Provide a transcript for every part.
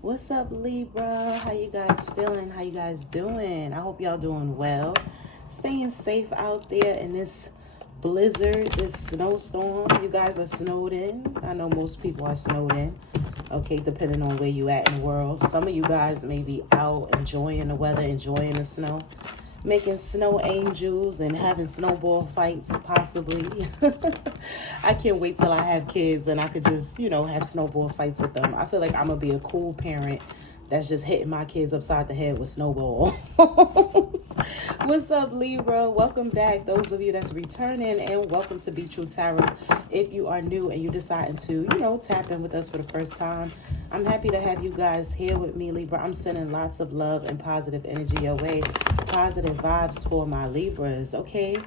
What's up, Libra? How you guys feeling? How you guys doing? I hope y'all doing well. Staying safe out there in this blizzard, this snowstorm. You guys are snowed in. I know most people are snowed in. Okay, depending on where you at in the world. Some of you guys may be out enjoying the weather, enjoying the snow, making snow angels and having snowball fights, possibly. I can't wait till I have kids and I could just, have snowball fights with them. I feel like I'm going to be a cool parent that's just hitting my kids upside the head with snowballs. What's up, Libra? Welcome back. Those of you that's returning, and welcome to Be True Tarot. If you are new and you deciding to, tap in with us for the first time, I'm happy to have you guys here with me, Libra. I'm sending lots of love and positive energy your way. Positive vibes for my Libras, okay?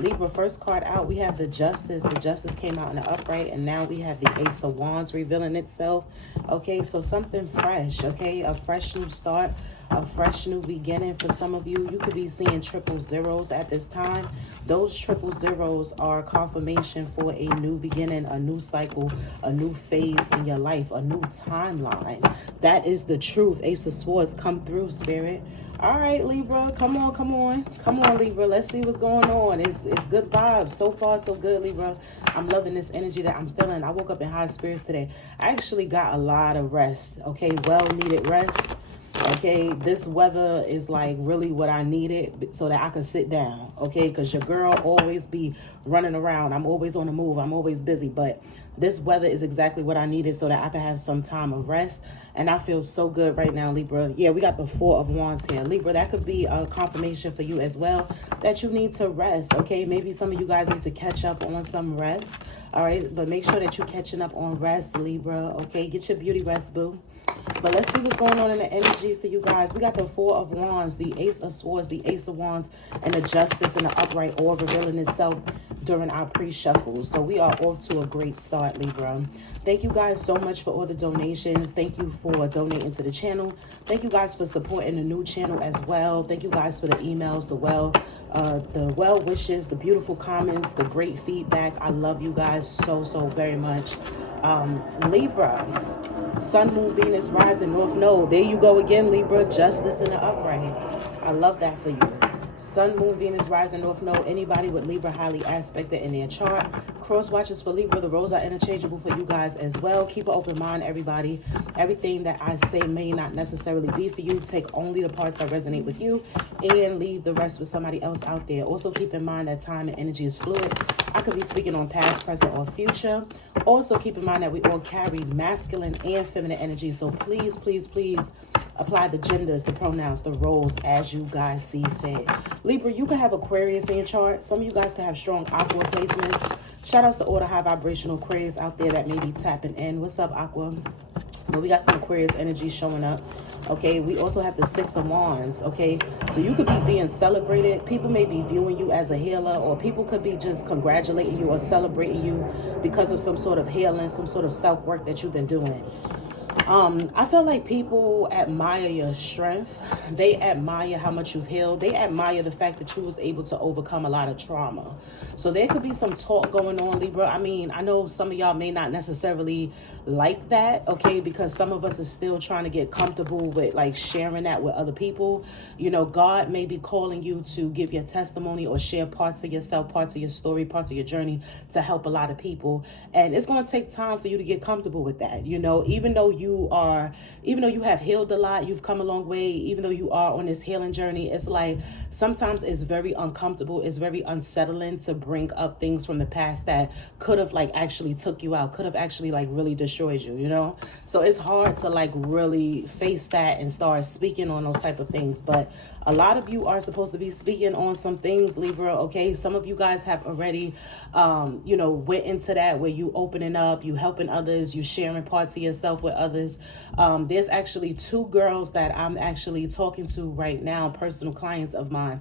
Libra, first card out, we have the Justice. The Justice came out in the upright, and now we have the Ace of Wands revealing itself. Okay, so something fresh, okay? A fresh new start, a fresh new beginning for some of you. You could be seeing triple zeros at this time. Those triple zeros are confirmation for a new beginning, a new cycle, a new phase in your life, a new timeline. That is the truth. Ace of Swords, come through, Spirit. All right, Libra, come on, Libra. Let's see what's going on. It's good vibes. So far, so good, Libra. I'm loving this energy that I'm feeling. I woke up in high spirits today. I actually got a lot of rest, okay? Well-needed rest. Okay, this weather is like really what I needed so that I could sit down, okay? Because your girl always be running around. I'm always on the move. I'm always busy. But this weather is exactly what I needed so that I could have some time of rest. And I feel so good right now, Libra. Yeah, we got the Four of Wands here. Libra, that could be a confirmation for you as well that you need to rest, okay? Maybe some of you guys need to catch up on some rest, all right? But make sure that you're catching up on rest, Libra, okay? Get your beauty rest, boo. But let's see what's going on in the energy for you guys. We got the Four of Wands, the Ace of Swords, the Ace of Wands, and the Justice and the upright all revealing itself during our pre-shuffle. So we are off to a great start, Libra. Thank you guys so much for all the donations. Thank you for donating to the channel. Thank you guys for supporting the new channel as well. Thank you guys for the emails, the well wishes, the beautiful comments, the great feedback. I love you guys so very much. Libra, Sun, Moon, Venus, Rising, North Node. There you go again, Libra. Justice in the upright. I love that for you. Sun, Moon, Venus, Rising, North Node. Anybody with Libra highly aspected in their chart. Cross watches for Libra. The roles are interchangeable for you guys as well. Keep an open mind, everybody. Everything that I say may not necessarily be for you. Take only the parts that resonate with you and leave the rest with somebody else out there. Also keep in mind that time and energy is fluid. I could be speaking on past, present, or future. Also keep in mind that we all carry masculine and feminine energy. So please apply the genders, the pronouns, the roles as you guys see fit. Libra, you can have Aquarius in your chart. Some of you guys can have strong Aqua placements. Shout outs to all the high vibrational Aquarius out there that may be tapping in. What's up, Aqua? But we got some Aquarius energy showing up. Okay, we also have the Six of Wands. Okay, so you could be being celebrated. People may be viewing you as a healer, or people could be just congratulating you or celebrating you because of some sort of healing, some sort of self-work that you've been doing. I feel like people admire your strength. They admire how much you've healed. They admire the fact that you was able to overcome a lot of trauma. So there could be some talk going on, Libra. I mean, I know some of y'all may not necessarily like that, okay, because some of us is still trying to get comfortable with like sharing that with other people. You know, God may be calling you to give your testimony or share parts of yourself, parts of your story, parts of your journey to help a lot of people. And it's going to take time for you to get comfortable with that. You know, even though you have healed a lot, you've come a long way, even though you are on this healing journey, it's like sometimes it's very uncomfortable. It's very unsettling to bring up things from the past that could have like actually took you out, could have actually like really destroyed you, you know? So it's hard to like really face that and start speaking on those type of things. But a lot of you are supposed to be speaking on some things, Libra, okay? Some of you guys have already, went into that where you opening up, you helping others, you sharing parts of yourself with others. There's actually two girls that I'm actually talking to right now, personal clients of mine.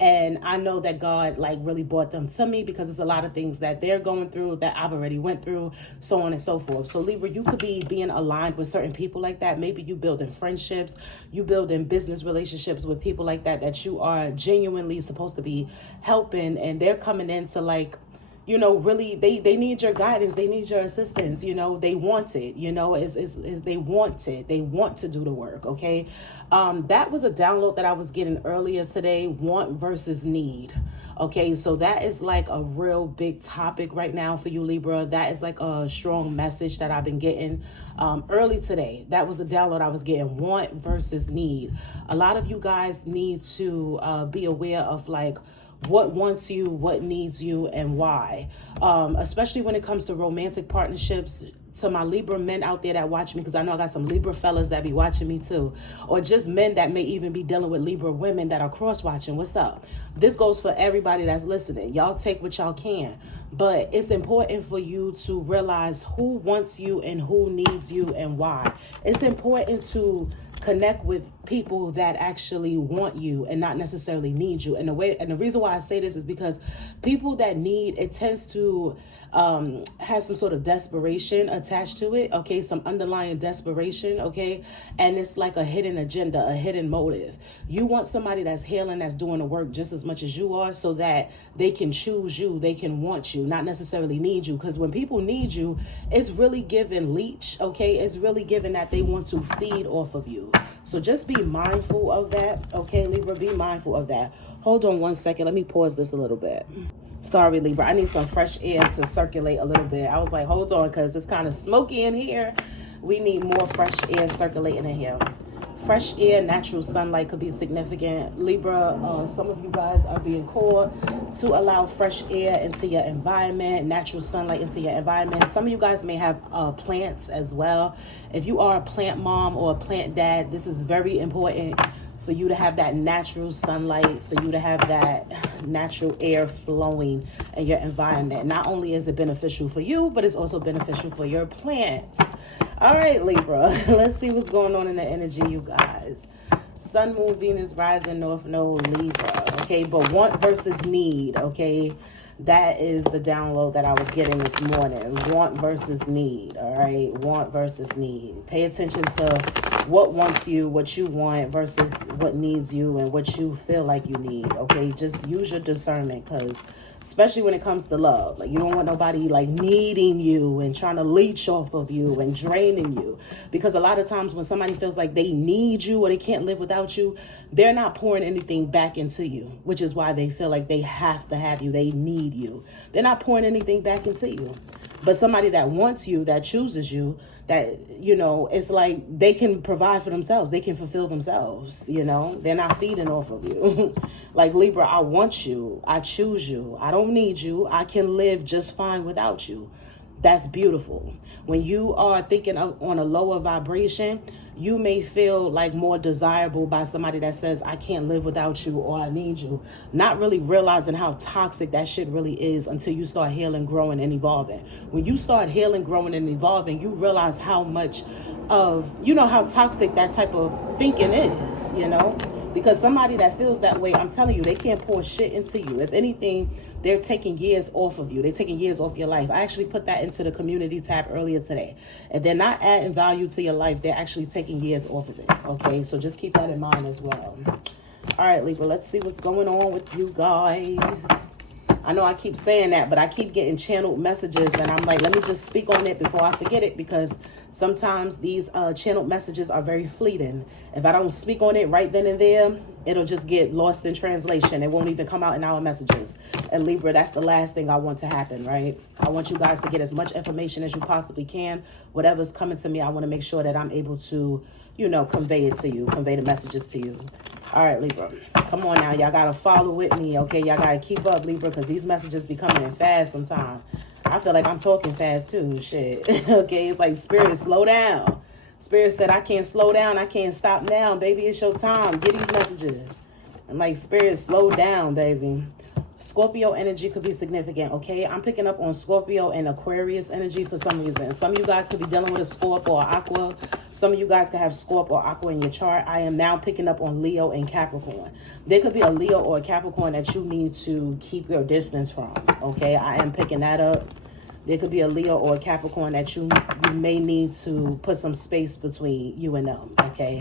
And I know that God like really brought them to me because it's a lot of things that they're going through that I've already went through, so on and so forth. So Libra, you could be being aligned with certain people like that. Maybe you building friendships, you building business relationships with people like that you are genuinely supposed to be helping, and they're coming in to like, you know, really, they need your guidance. They need your assistance. You know, they want it. You know, they want it. They want to do the work. Okay. That was a download that I was getting earlier today. Want versus need. Okay, so that is like a real big topic right now for you, Libra. That is like a strong message that I've been getting early today. That was the download I was getting, want versus need. A lot of you guys need to be aware of like what wants you, what needs you, and why. Especially when it comes to romantic partnerships. To my Libra men out there that watch me, because I know I got some Libra fellas that be watching me too, or just men that may even be dealing with Libra women that are cross watching. What's up? This goes for everybody that's listening. Y'all take what y'all can, but it's important for you to realize who wants you and who needs you and why. It's important to connect with people that actually want you and not necessarily need you. And the reason why I say this is because people that need, it tends to have some sort of desperation attached to it. Okay, some underlying desperation. Okay, and it's like a hidden agenda, a hidden motive. You want somebody that's healing, that's doing the work just as much as you are, so that they can choose you, they can want you, not necessarily need you. Because when people need you, it's really giving leech. Okay, it's really giving that they want to feed off of you. So just be mindful of that. Okay, Libra, be mindful of that. Hold on one second. Let me pause this a little bit. Sorry, Libra. I need some fresh air to circulate a little bit. I was like, hold on, because it's kind of smoky in here. We need more fresh air circulating in here. Fresh air, natural sunlight could be significant. Libra, some of you guys are being called to allow fresh air into your environment, natural sunlight into your environment. Some of you guys may have plants as well. If you are a plant mom or a plant dad, this is very important for you to have that natural sunlight, for you to have that natural air flowing in your environment. Not only is it beneficial for you, but it's also beneficial for your plants. All right, Libra, let's see what's going on in the energy, you guys. Sun, Moon, Venus, rising, North Node, Libra. Okay, but want versus need, okay? That is the download that I was getting this morning. Want versus need, all right? Want versus need. Pay attention to what wants you, what you want versus what needs you and what you feel like you need, okay? Just use your discernment, because especially when it comes to love, like you don't want nobody like needing you and trying to leech off of you and draining you. Because a lot of times when somebody feels like they need you or they can't live without you, they're not pouring anything back into you, which is why they feel like they have to have you. They need you. They're not pouring anything back into you. But somebody that wants you, that chooses you, that, you know, it's like they can provide for themselves. They can fulfill themselves, you know. They're not feeding off of you. Like, Libra, I want you. I choose you. I don't need you. I can live just fine without you. That's beautiful. When you are thinking on a lower vibration, you may feel like more desirable by somebody that says, I can't live without you or I need you. Not really realizing how toxic that shit really is until you start healing, growing, and evolving. When you start healing, growing, and evolving, you realize how much of, you know, how toxic that type of thinking is, you know? Because somebody that feels that way, I'm telling you, they can't pour shit into you. If anything, they're taking years off of you. They're taking years off your life. I actually put that into the community tab earlier today. And they're not adding value to your life. They're actually taking years off of it. Okay, so just keep that in mind as well. All right, Libra, let's see what's going on with you guys. I know I keep saying that, but I keep getting channeled messages, and I'm like, let me just speak on it before I forget it, because sometimes these channeled messages are very fleeting. If I don't speak on it right then and there, it'll just get lost in translation. It won't even come out in our messages. And Libra, that's the last thing I want to happen, right? I want you guys to get as much information as you possibly can. Whatever's coming to me, I want to make sure that I'm able to, you know, convey it to you, convey the messages to you. All right, Libra, come on now. Y'all got to follow with me, okay? Y'all got to keep up, Libra, because these messages be coming in fast sometimes. I feel like I'm talking fast too, shit. Okay, it's like, Spirit, slow down. Spirit said, I can't slow down. I can't stop now, baby. It's your time. Get these messages. I'm like, Spirit, slow down, baby. Scorpio energy could be significant, okay? I'm picking up on Scorpio and Aquarius energy for some reason. Some of you guys could be dealing with a Scorp or Aqua. Some of you guys could have Scorp or Aqua in your chart. I am now picking up on Leo and Capricorn. There could be a Leo or a Capricorn that you need to keep your distance from, okay? I am picking that up. There could be a Leo or a Capricorn that you may need to put some space between you and them, okay?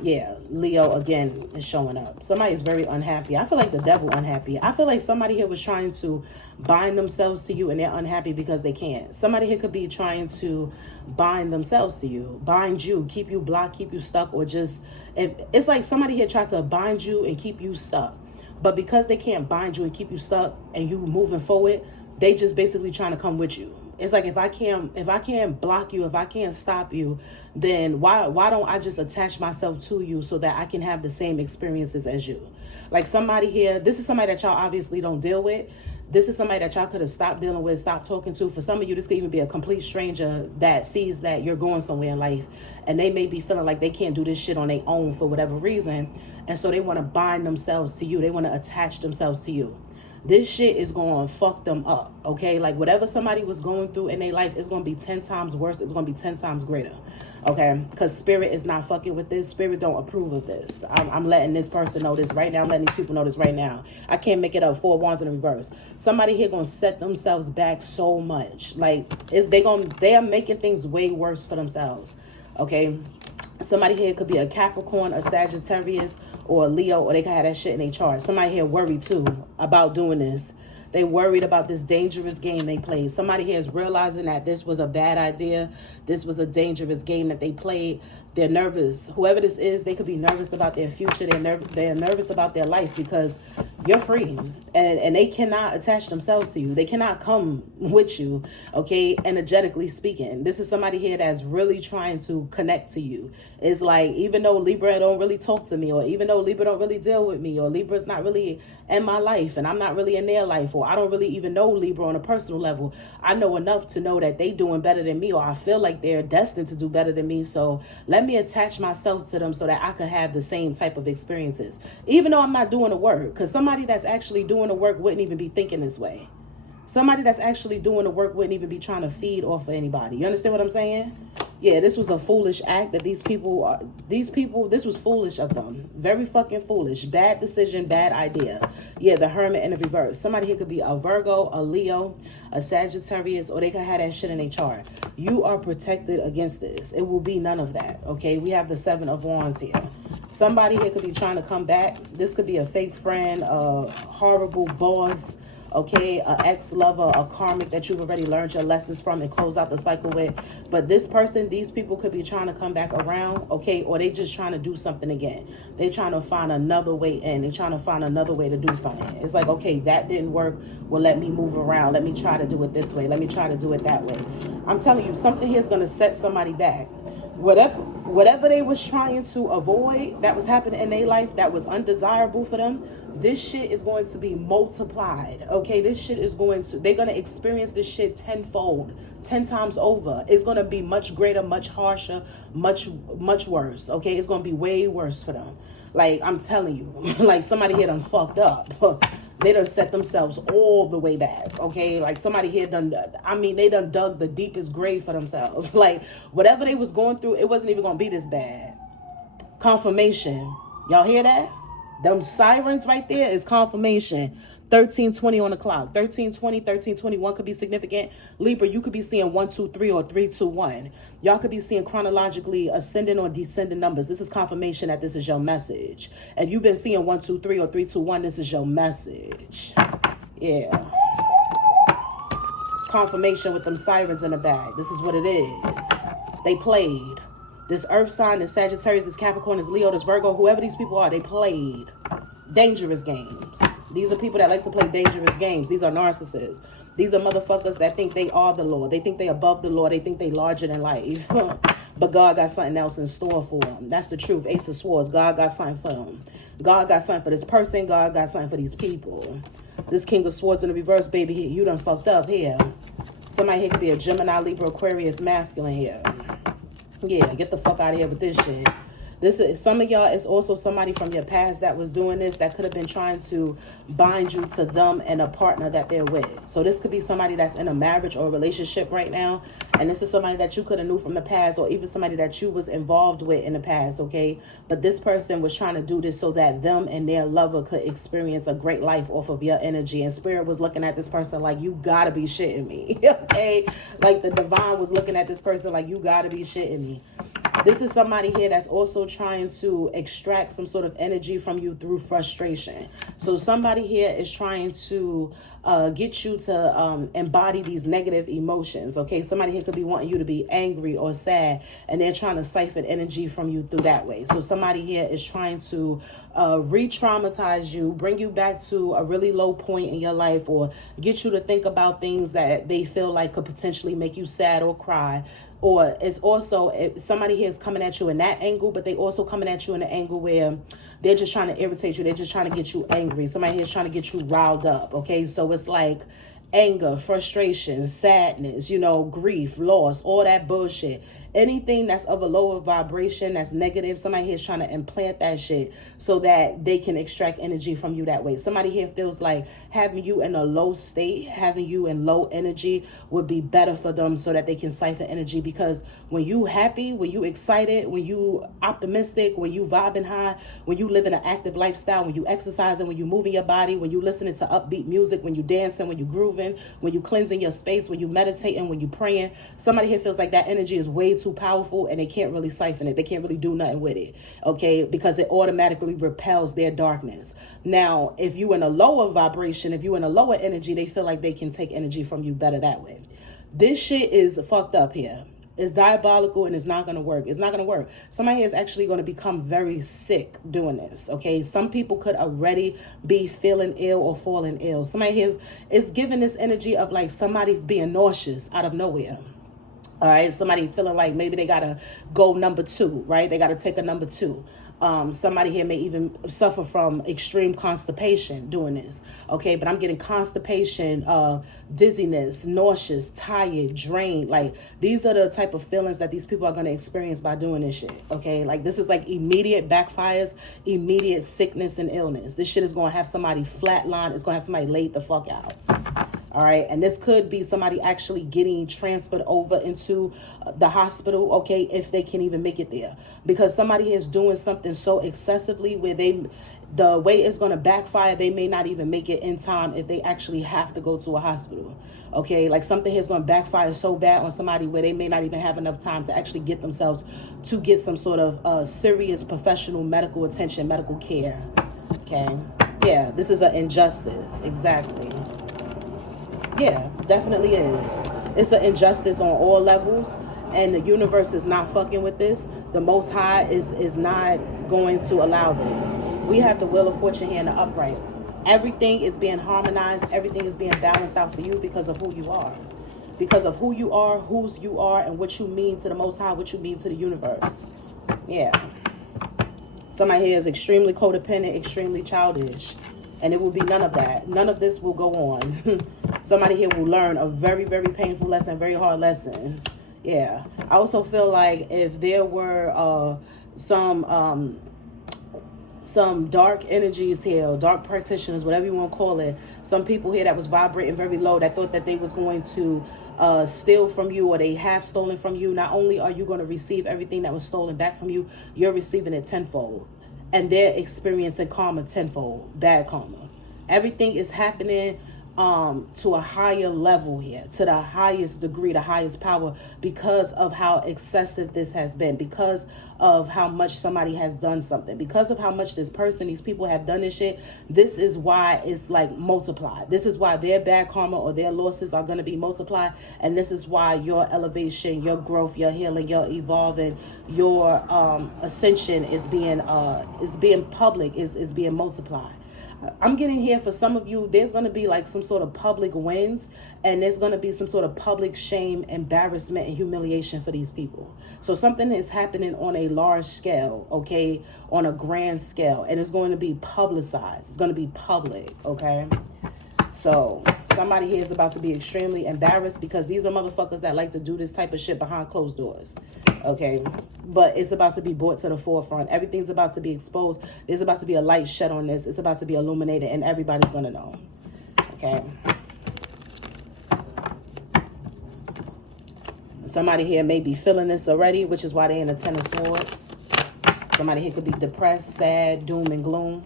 Yeah, Leo again is showing up. Somebody is very unhappy. I feel like the devil unhappy. I feel like somebody here was trying to bind themselves to you and they're unhappy because they can't. Somebody here could be trying to bind themselves to you, bind you, keep you blocked, keep you stuck, or just, if it's like somebody here tried to bind you and keep you stuck. But because they can't bind you and keep you stuck and you moving forward, they just basically trying to come with you. It's like if I can't block you, if I can't stop you, then why don't I just attach myself to you so that I can have the same experiences as you? Like somebody here, this is somebody that y'all obviously don't deal with. This is somebody that y'all could have stopped dealing with, stopped talking to. For some of you, this could even be a complete stranger that sees that you're going somewhere in life and they may be feeling like they can't do this shit on their own for whatever reason. And so they want to bind themselves to you. They want to attach themselves to you. This shit is going to fuck them up, okay? Like whatever somebody was going through in their life is going to be 10 times worse. It's going to be 10 times greater, okay? Because spirit is not fucking with this. Spirit don't approve of this. I'm letting this person know this right now. I'm letting these people know this right now. I can't make it up. 4 wands in reverse. Somebody here going to set themselves back so much. Like they are making things way worse for themselves, okay? Somebody here could be a Capricorn, a Sagittarius, or a Leo, or they could have that shit in their chart. Somebody here worried too about doing this. They worried about this dangerous game they played. Somebody here is realizing that this was a bad idea. This was a dangerous game that they played. They're nervous. Whoever this is, they could be nervous about their future. They're nervous about their life because you're free. And they cannot attach themselves to you. They cannot come with you, okay, energetically speaking. This is somebody here that's really trying to connect to you. It's like, even though Libra don't really talk to me, or even though Libra don't really deal with me, or Libra's not really in my life, and I'm not really in their life, or I don't really even know Libra on a personal level, I know enough to know that they doing better than me, or I feel like they're destined to do better than me. So let me attach myself to them so that I could have the same type of experiences, even though I'm not doing the work. Because somebody that's actually doing the work wouldn't even be thinking this way. Somebody that's actually doing the work wouldn't even be trying to feed off of anybody. You understand what I'm saying? Yeah, this was a foolish act that these people, this was foolish of them. Very fucking foolish. Bad decision, bad idea. Yeah, the Hermit in the reverse. Somebody here could be a Virgo, a Leo, a Sagittarius, or they could have that shit in their chart. You are protected against this. It will be none of that, okay? We have the 7 of Wands here. Somebody here could be trying to come back. This could be a fake friend, a horrible boss, okay, an ex-lover, a karmic that you've already learned your lessons from and closed out the cycle with. But this person, these people could be trying to come back around, okay, or they just trying to do something again. They trying to find another way in. They trying to find another way to do something. It's like, okay, that didn't work. Well, let me move around. Let me try to do it this way. Let me try to do it that way. I'm telling you, something here is going to set somebody back. Whatever they was trying to avoid that was happening in their life that was undesirable for them, this shit is going to be multiplied, okay? This shit is they're going to experience this shit tenfold, 10 times over. It's going to be much greater, much harsher, much worse, okay? It's going to be way worse for them. Like, I'm telling you, like somebody here done fucked up. They done set themselves all the way back, okay? Like somebody here they done dug the deepest grave for themselves. Like whatever they was going through, it wasn't even going to be this bad. Confirmation. Y'all hear that? Them sirens right there is confirmation. 1320 on the clock. 1320, 1321 could be significant. Libra, you could be seeing 1, 2, 3 or 3, 2, 1. Y'all could be seeing chronologically ascending or descending numbers. This is confirmation that this is your message. If you've been seeing 1, 2, 3 or 3, 2, 1, this is your message. Yeah. Confirmation with them sirens in the bag. This is what it is. They played. This earth sign, this Sagittarius, this Capricorn, this Leo, this Virgo, whoever these people are, they played dangerous games. These are people that like to play dangerous games. These are narcissists. These are motherfuckers that think they are the Lord. They think they above the Lord. They think they larger than life. But God got something else in store for them. That's the truth. Ace of Swords. God got something for them. God got something for this person. God got something for these people. This King of Swords in the reverse, baby, you done fucked up here. Somebody here could be a Gemini, Libra, Aquarius, masculine here. Yeah, get the fuck out of here with this shit. This is, some of y'all is also somebody from your past that was doing this, that could have been trying to bind you to them and a partner that they're with. So this could be somebody that's in a marriage or a relationship right now. And this is somebody that you could have knew from the past, or even somebody that you was involved with in the past, okay? But this person was trying to do this so that them and their lover could experience a great life off of your energy. And Spirit was looking at this person like, you gotta be shitting me, okay? Like the divine was looking at this person like, you gotta be shitting me. This is somebody here that's also trying to extract some sort of energy from you through frustration. So somebody here is trying to get you to embody these negative emotions. Okay, somebody here could be wanting you to be angry or sad, and they're trying to siphon energy from you through that way. So somebody here is trying to re-traumatize you, bring you back to a really low point in your life, or get you to think about things that they feel like could potentially make you sad or cry. Or it's also, somebody here is coming at you in that angle, but they also coming at you in an angle where they're just trying to irritate you. They're just trying to get you angry. Somebody here is trying to get you riled up. Okay, so it's like anger, frustration, sadness, you know, grief, loss, all that bullshit. Anything that's of a lower vibration, that's negative, somebody here is trying to implant that shit so that they can extract energy from you that way. Somebody here feels like having you in a low state, having you in low energy would be better for them so that they can siphon energy. Because when you happy, when you excited, when you optimistic, when you vibing high, when you live in an active lifestyle, when you exercising, when you moving your body, when you listening to upbeat music, when you dancing, when you grooving, when you cleansing your space, when you meditating, when you praying, somebody here feels like that energy is way too powerful and they can't really siphon it. They can't really do nothing with it. Okay, because it automatically repels their darkness. Now, if you in a lower vibration, if you in a lower energy, they feel like they can take energy from you better that way. This shit is fucked up here. It's diabolical and it's not going to work. It's not going to work. Somebody is actually going to become very sick doing this. Okay. Some people could already be feeling ill or falling ill. Somebody here is giving this energy of like somebody being nauseous out of nowhere. All right. Somebody feeling like maybe they got to go number 2, right? They got to take a number 2. Somebody here may even suffer from extreme constipation doing this. Okay, but I'm getting constipation, dizziness, nauseous, tired, drained. Like these are the type of feelings that these people are going to experience by doing this shit. Okay, like this is like immediate backfires, immediate sickness and illness. This shit is going to have somebody flatline. It's going to have somebody laid the fuck out. All right. And this could be somebody actually getting transferred over into the hospital. Okay. If they can even make it there, because somebody is doing something so excessively where the way it's going to backfire, they may not even make it in time if they actually have to go to a hospital. Okay. Like something here is going to backfire so bad on somebody where they may not even have enough time to actually get themselves to get some sort of serious professional medical attention, medical care. Okay. Yeah. This is an injustice. Exactly. Yeah, definitely is. It's an injustice on all levels, and the universe is not fucking with this. The Most High is not going to allow this. We have the Wheel of Fortune here in the upright. Everything is being harmonized. Everything is being balanced out for you because of who you are. Because of who you are, whose you are, and what you mean to the Most High, what you mean to the universe. Yeah. Somebody here is extremely codependent, extremely childish. And it will be none of that. None of this will go on. Somebody here will learn a very, very painful lesson, very hard lesson. Yeah. I also feel like if there were some dark energies here, dark practitioners, whatever you want to call it, some people here that was vibrating very low that thought that they was going to steal from you, or they have stolen from you, not only are you going to receive everything that was stolen back from you, you're receiving it tenfold. And they're experiencing karma tenfold, bad karma. Everything is happening to a higher level here, to the highest degree, the highest power, because of how excessive this has been, because of how much somebody has done something, because of how much these people have done this shit. This is why it's like multiplied. This is why their bad karma or their losses are going to be multiplied. And this is why your elevation, your growth, your healing, your evolving, your ascension is being public, is being multiplied. I'm getting here for some of you, there's going to be like some sort of public wins, and there's going to be some sort of public shame, embarrassment, and humiliation for these people. So something is happening on a large scale, okay, on a grand scale, and it's going to be publicized. It's going to be public, okay? So somebody here is about to be extremely embarrassed, because these are motherfuckers that like to do this type of shit behind closed doors. Okay. But it's about to be brought to the forefront. Everything's about to be exposed. There's about to be a light shed on this. It's about to be illuminated, and everybody's going to know. Okay. Somebody here may be feeling this already, which is why they're in the Ten of Swords. Somebody here could be depressed, sad, doom and gloom.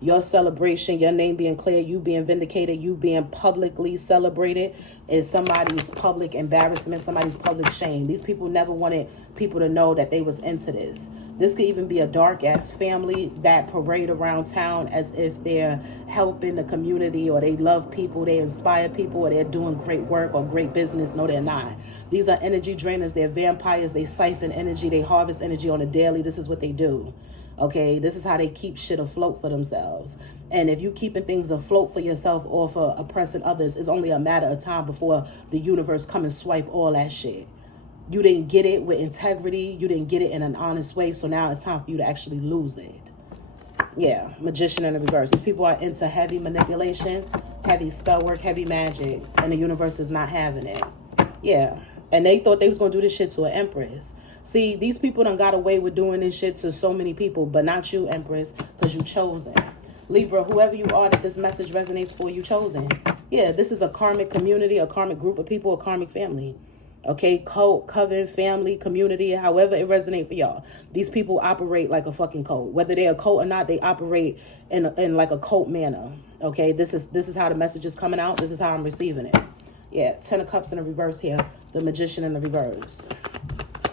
Your celebration, your name being cleared, you being vindicated, you being publicly celebrated is somebody's public embarrassment, somebody's public shame. These people never wanted people to know that they was into this. This could even be a dark ass family that parade around town as if they're helping the community, or they love people, they inspire people, or they're doing great work or great business. No, they're not. These are energy drainers. They're vampires. They siphon energy. They harvest energy on a daily. This is what they do. Okay, this is how they keep shit afloat for themselves. And if you keeping things afloat for yourself or for oppressing others, it's only a matter of time before the universe come and swipe all that shit. You didn't get it with integrity. You didn't get it in an honest way. So now it's time for you to actually lose it. Yeah, magician in the reverse. These people are into heavy manipulation, heavy spell work, heavy magic, and the universe is not having it. Yeah, and they thought they was going to do this shit to an empress. See, these people done got away with doing this shit to so many people, but not you, Empress, because you chosen. Libra, whoever you are that this message resonates for, you chosen. Yeah, this is a karmic community, a karmic group of people, a karmic family. Okay, cult, coven, family, community, however it resonates for y'all. These people operate like a fucking cult. Whether they're a cult or not, they operate in like a cult manner. Okay, this is how the message is coming out. This is how I'm receiving it. Yeah, 10 of Cups in the reverse here. The Magician in the reverse.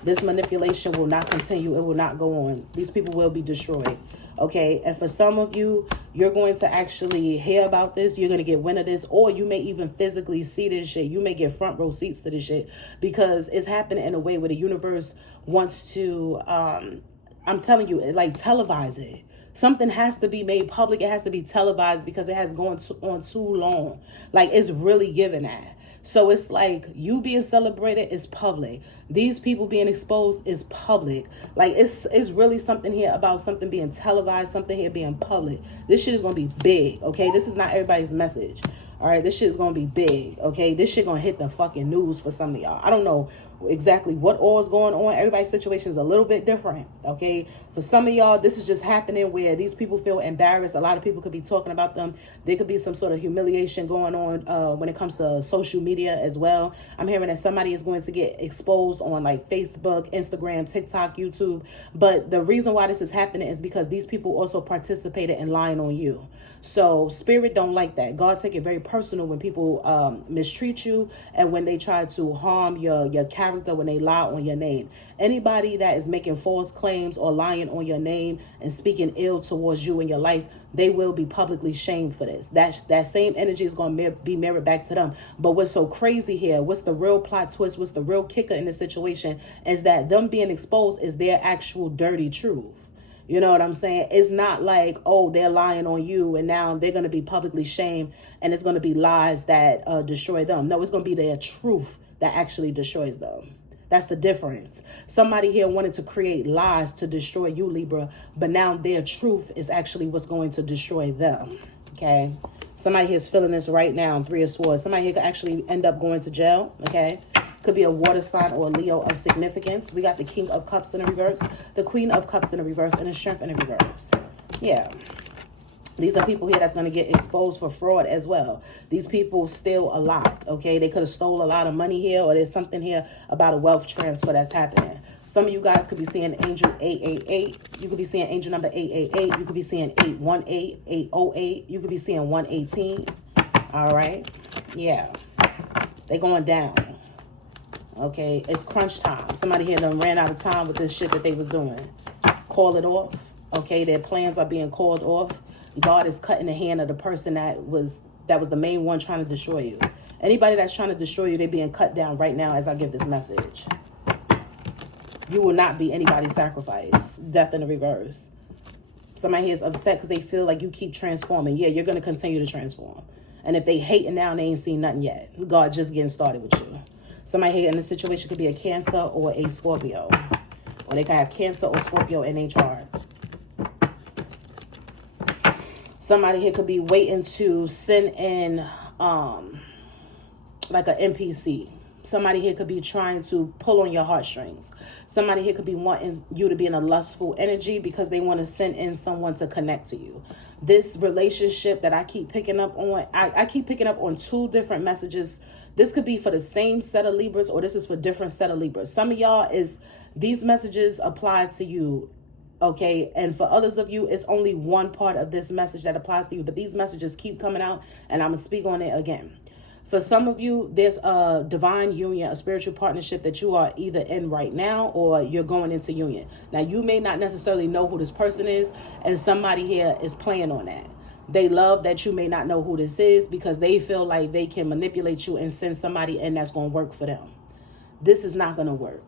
This manipulation will not continue. It will not go on. These people will be destroyed. Okay, and for some of you, you're going to actually hear about this. You're going to get wind of this, or you may even physically see this shit. You may get front row seats to this shit because it's happening in a way where the universe wants to, I'm telling you, like televise it. Something has to be made public. It has to be televised because it has gone on too long. Like, it's really given that. So it's like you being celebrated is public. These people being exposed is public. Like it's really something here about something being televised, something here being public. This shit is going to be big, okay? This is not everybody's message. All right, this shit is going to be big, okay? This shit going to hit the fucking news for some of y'all. I don't know exactly what all is going on. Everybody's situation is a little bit different, okay? For some of y'all, this is just happening where these people feel embarrassed. A lot of people could be talking about them. There could be some sort of humiliation going on when it comes to social media as well. I'm hearing that somebody is going to get exposed on like Facebook, Instagram, TikTok, YouTube. But the reason why this is happening is because these people also participated in lying on you. So spirit don't like that. God take it very personal when people mistreat you and when they try to harm your character, when they lie on your name. Anybody that is making false claims or lying on your name and speaking ill towards you in your life, they will be publicly shamed for this. That same energy is going to be mirrored back to them. But what's so crazy here, what's the real plot twist, what's the real kicker in this situation is that them being exposed is their actual dirty truth. You know what I'm saying? It's not like, oh, they're lying on you and now they're going to be publicly shamed and it's going to be lies that destroy them. No, it's going to be their truth that actually destroys them. That's the difference. Somebody here wanted to create lies to destroy you, Libra, but now their truth is actually what's going to destroy them. Okay? Somebody here is feeling this right now, 3 of Swords. Somebody here could actually end up going to jail. Okay? Could be a water sign or a Leo of significance. We got the King of Cups in the reverse, the Queen of Cups in the reverse, and the Strength in the reverse. Yeah. These are people here that's going to get exposed for fraud as well. These people steal a lot, okay? They could have stole a lot of money here, or there's something here about a wealth transfer that's happening. Some of you guys could be seeing angel 888. You could be seeing angel number 888. You could be seeing 818, 808. You could be seeing 118. All right? Yeah. They going down. Okay, it's crunch time. Somebody here done ran out of time with this shit that they was doing. Call it off. Okay, their plans are being called off. God is cutting the hand of the person that was the main one trying to destroy you. Anybody that's trying to destroy you, they're being cut down right now as I give this message. You will not be anybody's sacrifice. Death in the reverse. Somebody here is upset because they feel like you keep transforming. Yeah, you're going to continue to transform. And if they hating now, they ain't seen nothing yet. God just getting started with you. Somebody here in this situation could be a Cancer or a Scorpio. Or they could have Cancer or Scorpio in their chart. Somebody here could be waiting to send in like an NPC. Somebody here could be trying to pull on your heartstrings. Somebody here could be wanting you to be in a lustful energy because they want to send in someone to connect to you. This relationship that I keep picking up on, I keep picking up on 2 different messages. This could be for the same set of Libras or this is for different set of Libras. Some of y'all these messages apply to you Okay, and for others of you, it's only one part of this message that applies to you, but these messages keep coming out, and I'm gonna speak on it again. For some of you, there's a divine union, a spiritual partnership that you are either in right now or you're going into union. Now, you may not necessarily know who this person is, and somebody here is playing on that. They love that you may not know who this is because they feel like they can manipulate you and send somebody in that's going to work for them. This is not going to work.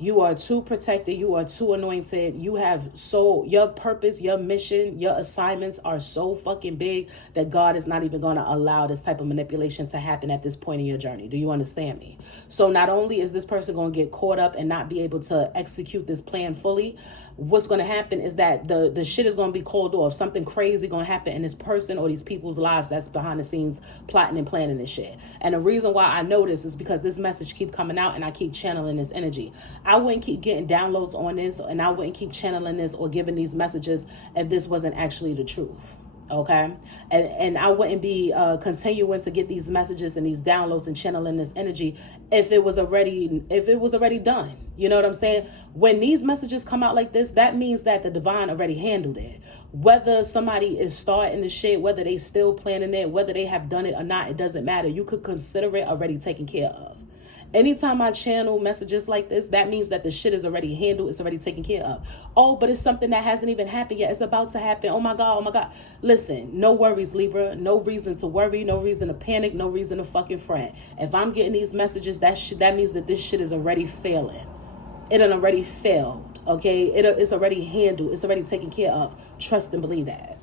You are too protected. You are too anointed. You have your purpose, your mission, your assignments are so fucking big that God is not even going to allow this type of manipulation to happen at this point in your journey. Do you understand me? So not only is this person going to get caught up and not be able to execute this plan fully, what's going to happen is that the shit is going to be called off. Something crazy going to happen in this person or these people's lives that's behind the scenes plotting and planning this shit. And the reason why I know this is because this message keep coming out and I keep channeling this energy. I wouldn't keep getting downloads on this, and I wouldn't keep channeling this or giving these messages if this wasn't actually the truth. Okay, and I wouldn't be continuing to get these messages and these downloads and channeling this energy if it was already done. You know what I'm saying? When these messages come out like this, that means that the divine already handled it. Whether somebody is starting the shit, whether they still planning it, whether they have done it or not, it doesn't matter. You could consider it already taken care of. Anytime I channel messages like this, that means that the shit is already handled. It's already taken care of. Oh, but it's something that hasn't even happened yet. It's about to happen. Oh my God. Oh my God. Listen, no worries, Libra. No reason to worry. No reason to panic. No reason to fucking fret. If I'm getting these messages, that means that this shit is already failing. It done already failed. Okay. It's already handled. It's already taken care of. Trust and believe that.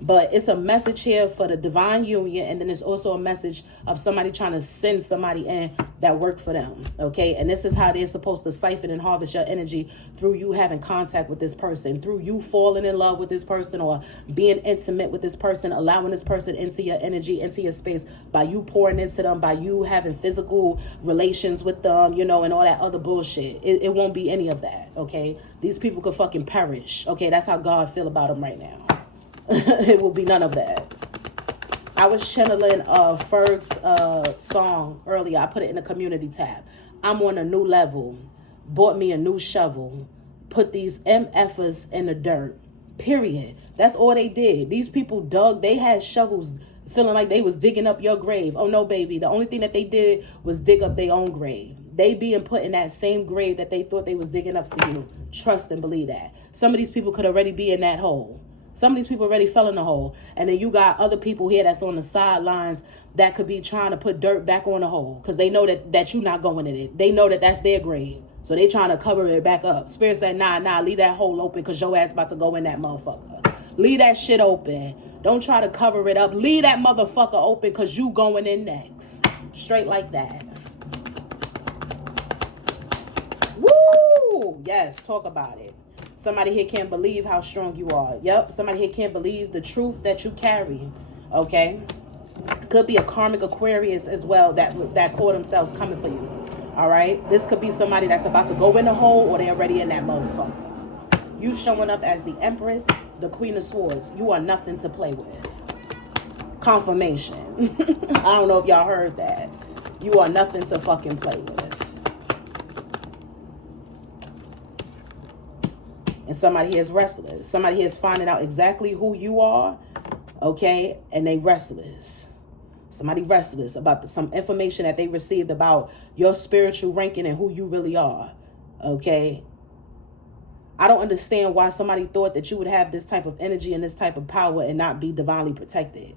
But it's a message here for the divine union. And then it's also a message of somebody trying to send somebody in that work for them. Okay. And this is how they're supposed to siphon and harvest your energy through you having contact with this person, through you falling in love with this person or being intimate with this person, allowing this person into your energy, into your space by you pouring into them, by you having physical relations with them, you know, and all that other bullshit. It won't be any of that. Okay. These people could fucking perish. Okay. That's how God feel about them right now. It will be none of that. I was channeling Ferg's song earlier. I put it in the community tab. I'm on a new level. Bought me a new shovel. Put these MFers in the dirt. Period. That's all they did. These people dug. They had shovels feeling like they was digging up your grave. Oh no, baby. The only thing that they did was dig up their own grave. They being put in that same grave that they thought they was digging up for you. Trust and believe that. Some of these people could already be in that hole. Some of these people already fell in the hole. And then you got other people here that's on the sidelines that could be trying to put dirt back on the hole because they know that you're not going in it. They know that that's their grave. So they trying to cover it back up. Spirit said, nah, leave that hole open because your ass about to go in that motherfucker. Leave that shit open. Don't try to cover it up. Leave that motherfucker open because you going in next. Straight like that. Woo! Yes, talk about it. Somebody here can't believe how strong you are. Yep. Somebody here can't believe the truth that you carry. Okay. Could be a karmic Aquarius as well that call themselves coming for you. All right. This could be somebody that's about to go in the hole or they're already in that motherfucker. You showing up as the Empress, the Queen of Swords. You are nothing to play with. Confirmation. I don't know if y'all heard that. You are nothing to fucking play with. And somebody here is restless. Somebody here is finding out exactly who you are, okay? And they restless. Somebody restless about some information that they received about your spiritual ranking and who you really are, okay? I don't understand why somebody thought that you would have this type of energy and this type of power and not be divinely protected.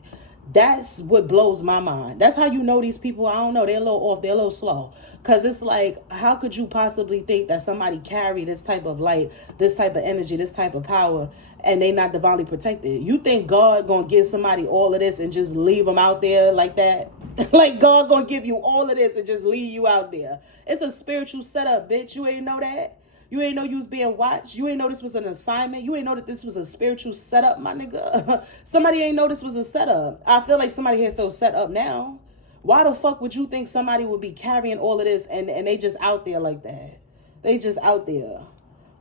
That's what blows my mind. That's how you know these people, I don't know, they're a little off, they're a little slow. Because it's like, how could you possibly think that somebody carry this type of light, this type of energy, this type of power, and they not divinely protected? You think God gonna give somebody all of this and just leave them out there like that? Like God gonna give you all of this and just leave you out there? It's a spiritual setup, bitch. You ain't know that? You ain't know you was being watched. You ain't know this was an assignment. You ain't know that this was a spiritual setup, my nigga. Somebody ain't know this was a setup. I feel like somebody here feels set up now. Why the fuck would you think somebody would be carrying all of this and they just out there like that? They just out there.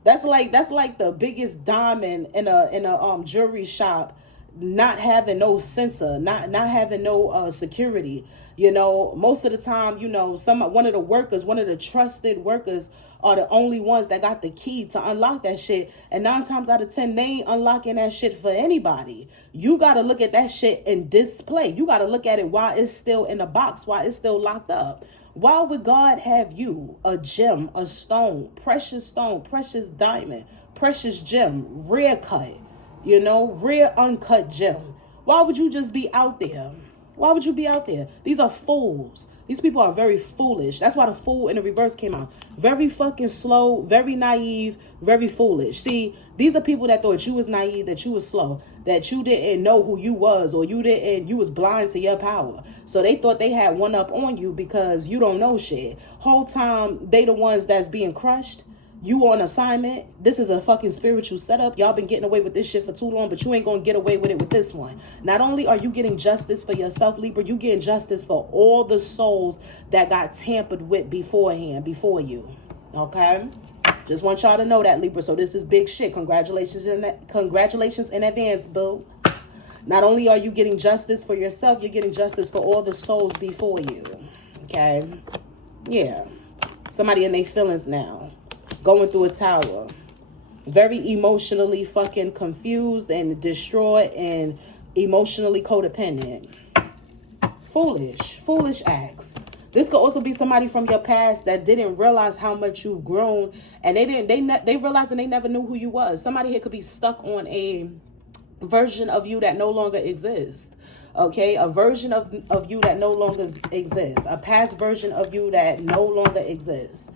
That's like the biggest diamond in a jewelry shop not having no sensor, not having no security. You know, most of the time, you know, one of the trusted workers are the only ones that got the key to unlock that shit. And 9 times out of 10, they ain't unlocking that shit for anybody. You got to look at that shit in display. You got to look at it while it's still in a box, while it's still locked up. Why would God have you, a gem, a stone, precious diamond, precious gem, rare cut, you know, rare uncut gem? Why would you just be out there? Why would you be out there? These are fools. These people are very foolish. That's why the fool in the reverse came out. Very fucking slow, very naive, very foolish. See, these are people that thought you was naive, that you was slow, that you didn't know who you was, or you was blind to your power. So they thought they had one up on you because you don't know shit. Whole time, they the ones that's being crushed. You on assignment. This is a fucking spiritual setup. Y'all been getting away with this shit for too long, but you ain't gonna get away with it with this one. Not only are you getting justice for yourself, Libra, you getting justice for all the souls that got tampered with beforehand, before you. Okay? Just want y'all to know that, Libra. So this is big shit. Congratulations in advance, boo. Not only are you getting justice for yourself, you're getting justice for all the souls before you. Okay? Yeah. Somebody in their feelings now. Going through a tower, very emotionally fucking confused and distraught and emotionally codependent. Foolish acts. This could also be somebody from your past that didn't realize how much you've grown, and they realized and they never knew who you was. Somebody here could be stuck on a version of you that no longer exists. Okay, a version of you that no longer exists, a past version of you that no longer exists.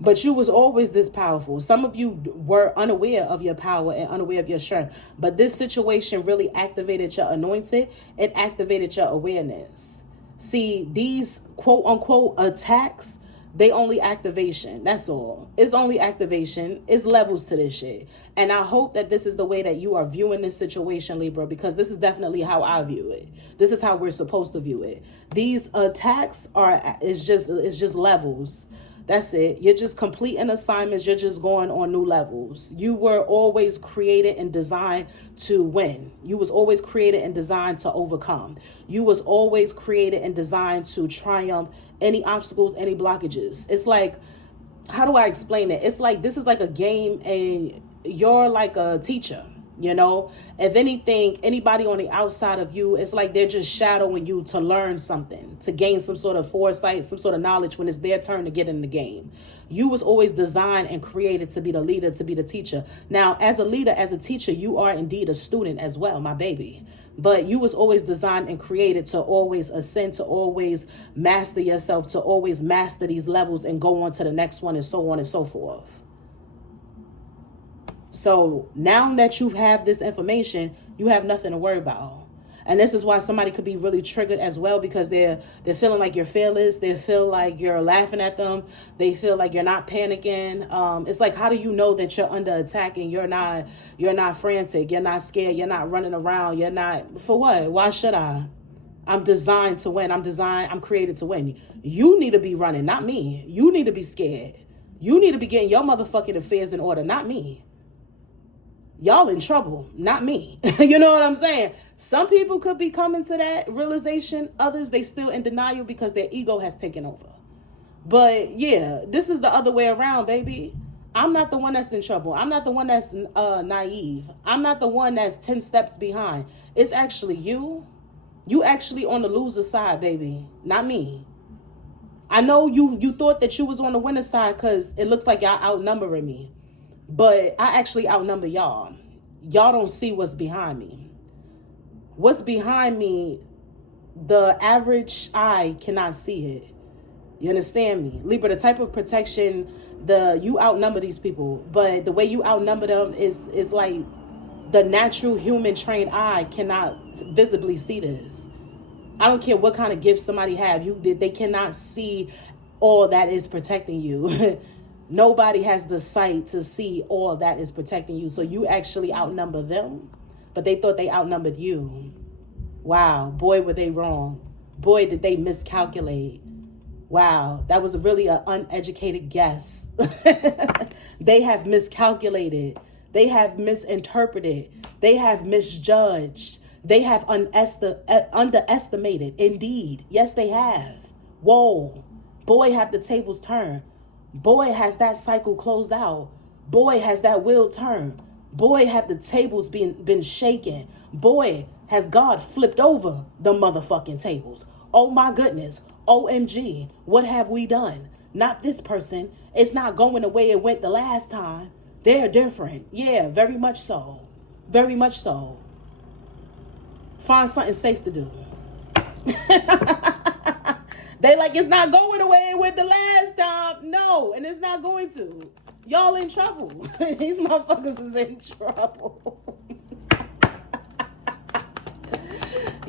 But you was always this powerful. Some of you were unaware of your power and unaware of your strength. But this situation really activated your anointed. It activated your awareness. See, these quote unquote attacks, they only activation. That's all. It's only activation. It's levels to this shit. And I hope that this is the way that you are viewing this situation, Libra, because this is definitely how I view it. This is how we're supposed to view it. These attacks it's just levels. That's it. You're just completing assignments. You're just going on new levels. You were always created and designed to win. You was always created and designed to overcome. You was always created and designed to triumph any obstacles, any blockages. It's like, how do I explain it? It's like, this is like a game and you're like a teacher. You know, if anything, anybody on the outside of you, it's like they're just shadowing you to learn something, to gain some sort of foresight, some sort of knowledge when it's their turn to get in the game. You was always designed and created to be the leader, to be the teacher. Now, as a leader, as a teacher, you are indeed a student as well, my baby. But you was always designed and created to always ascend, to always master yourself, to always master these levels and go on to the next one and so on and so forth. So now that you have this information, you have nothing to worry about. And this is why somebody could be really triggered as well, because they're feeling like you're fearless. They feel like you're laughing at them. They feel like you're not panicking. It's like, how do you know that you're under attack and you're not frantic, you're not scared, you're not running around, you're not, for what? Why should I? I'm designed to win. I'm created to win. You need to be running, not me. You need to be scared. You need to be getting your motherfucking affairs in order, not me. Y'all in trouble, not me. You know what I'm saying? Some people could be coming to that realization. Others, they still in denial because their ego has taken over. But yeah, this is the other way around, baby. I'm not the one that's in trouble. I'm not the one that's naive. I'm not the one that's 10 steps behind. It's actually you. You actually on the loser side, baby, not me. I know you thought that you was on the winner side because it looks like y'all outnumbering me. But I actually outnumber y'all. Y'all don't see what's behind me. What's behind me, the average eye cannot see it. You understand me? Libra, the type of protection, you outnumber these people. But the way you outnumber them is like the natural human trained eye cannot visibly see this. I don't care what kind of gift somebody have. They cannot see all that is protecting you. Nobody has the sight to see all that is protecting you. So you actually outnumber them, but they thought they outnumbered you. Wow. Boy, were they wrong. Boy, did they miscalculate. Wow. That was really an uneducated guess. They have miscalculated. They have misinterpreted. They have misjudged. They have underestimated. Indeed. Yes, they have. Whoa. Boy, have the tables turned. Boy, has that cycle closed out. Boy, has that wheel turned. Boy, have the tables been shaken. Boy, has God flipped over the motherfucking tables. Oh my goodness. OMG. What have we done? Not this person. It's not going the way it went the last time. They're different. Yeah, very much so. Very much so. Find something safe to do. They like, it's not going the way it went the last time. No, and it's not going to. Y'all in trouble. These motherfuckers is in trouble.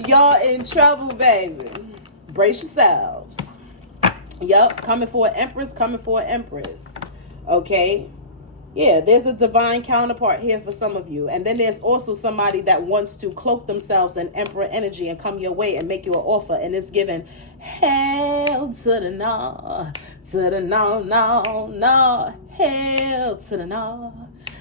Y'all in trouble, baby. Brace yourselves. Yup, coming for an empress, coming for an empress. Okay? Yeah, there's a divine counterpart here for some of you. And then there's also somebody that wants to cloak themselves in emperor energy and come your way and make you an offer. And it's given hell to the no, to the no, no, no, hell to the no.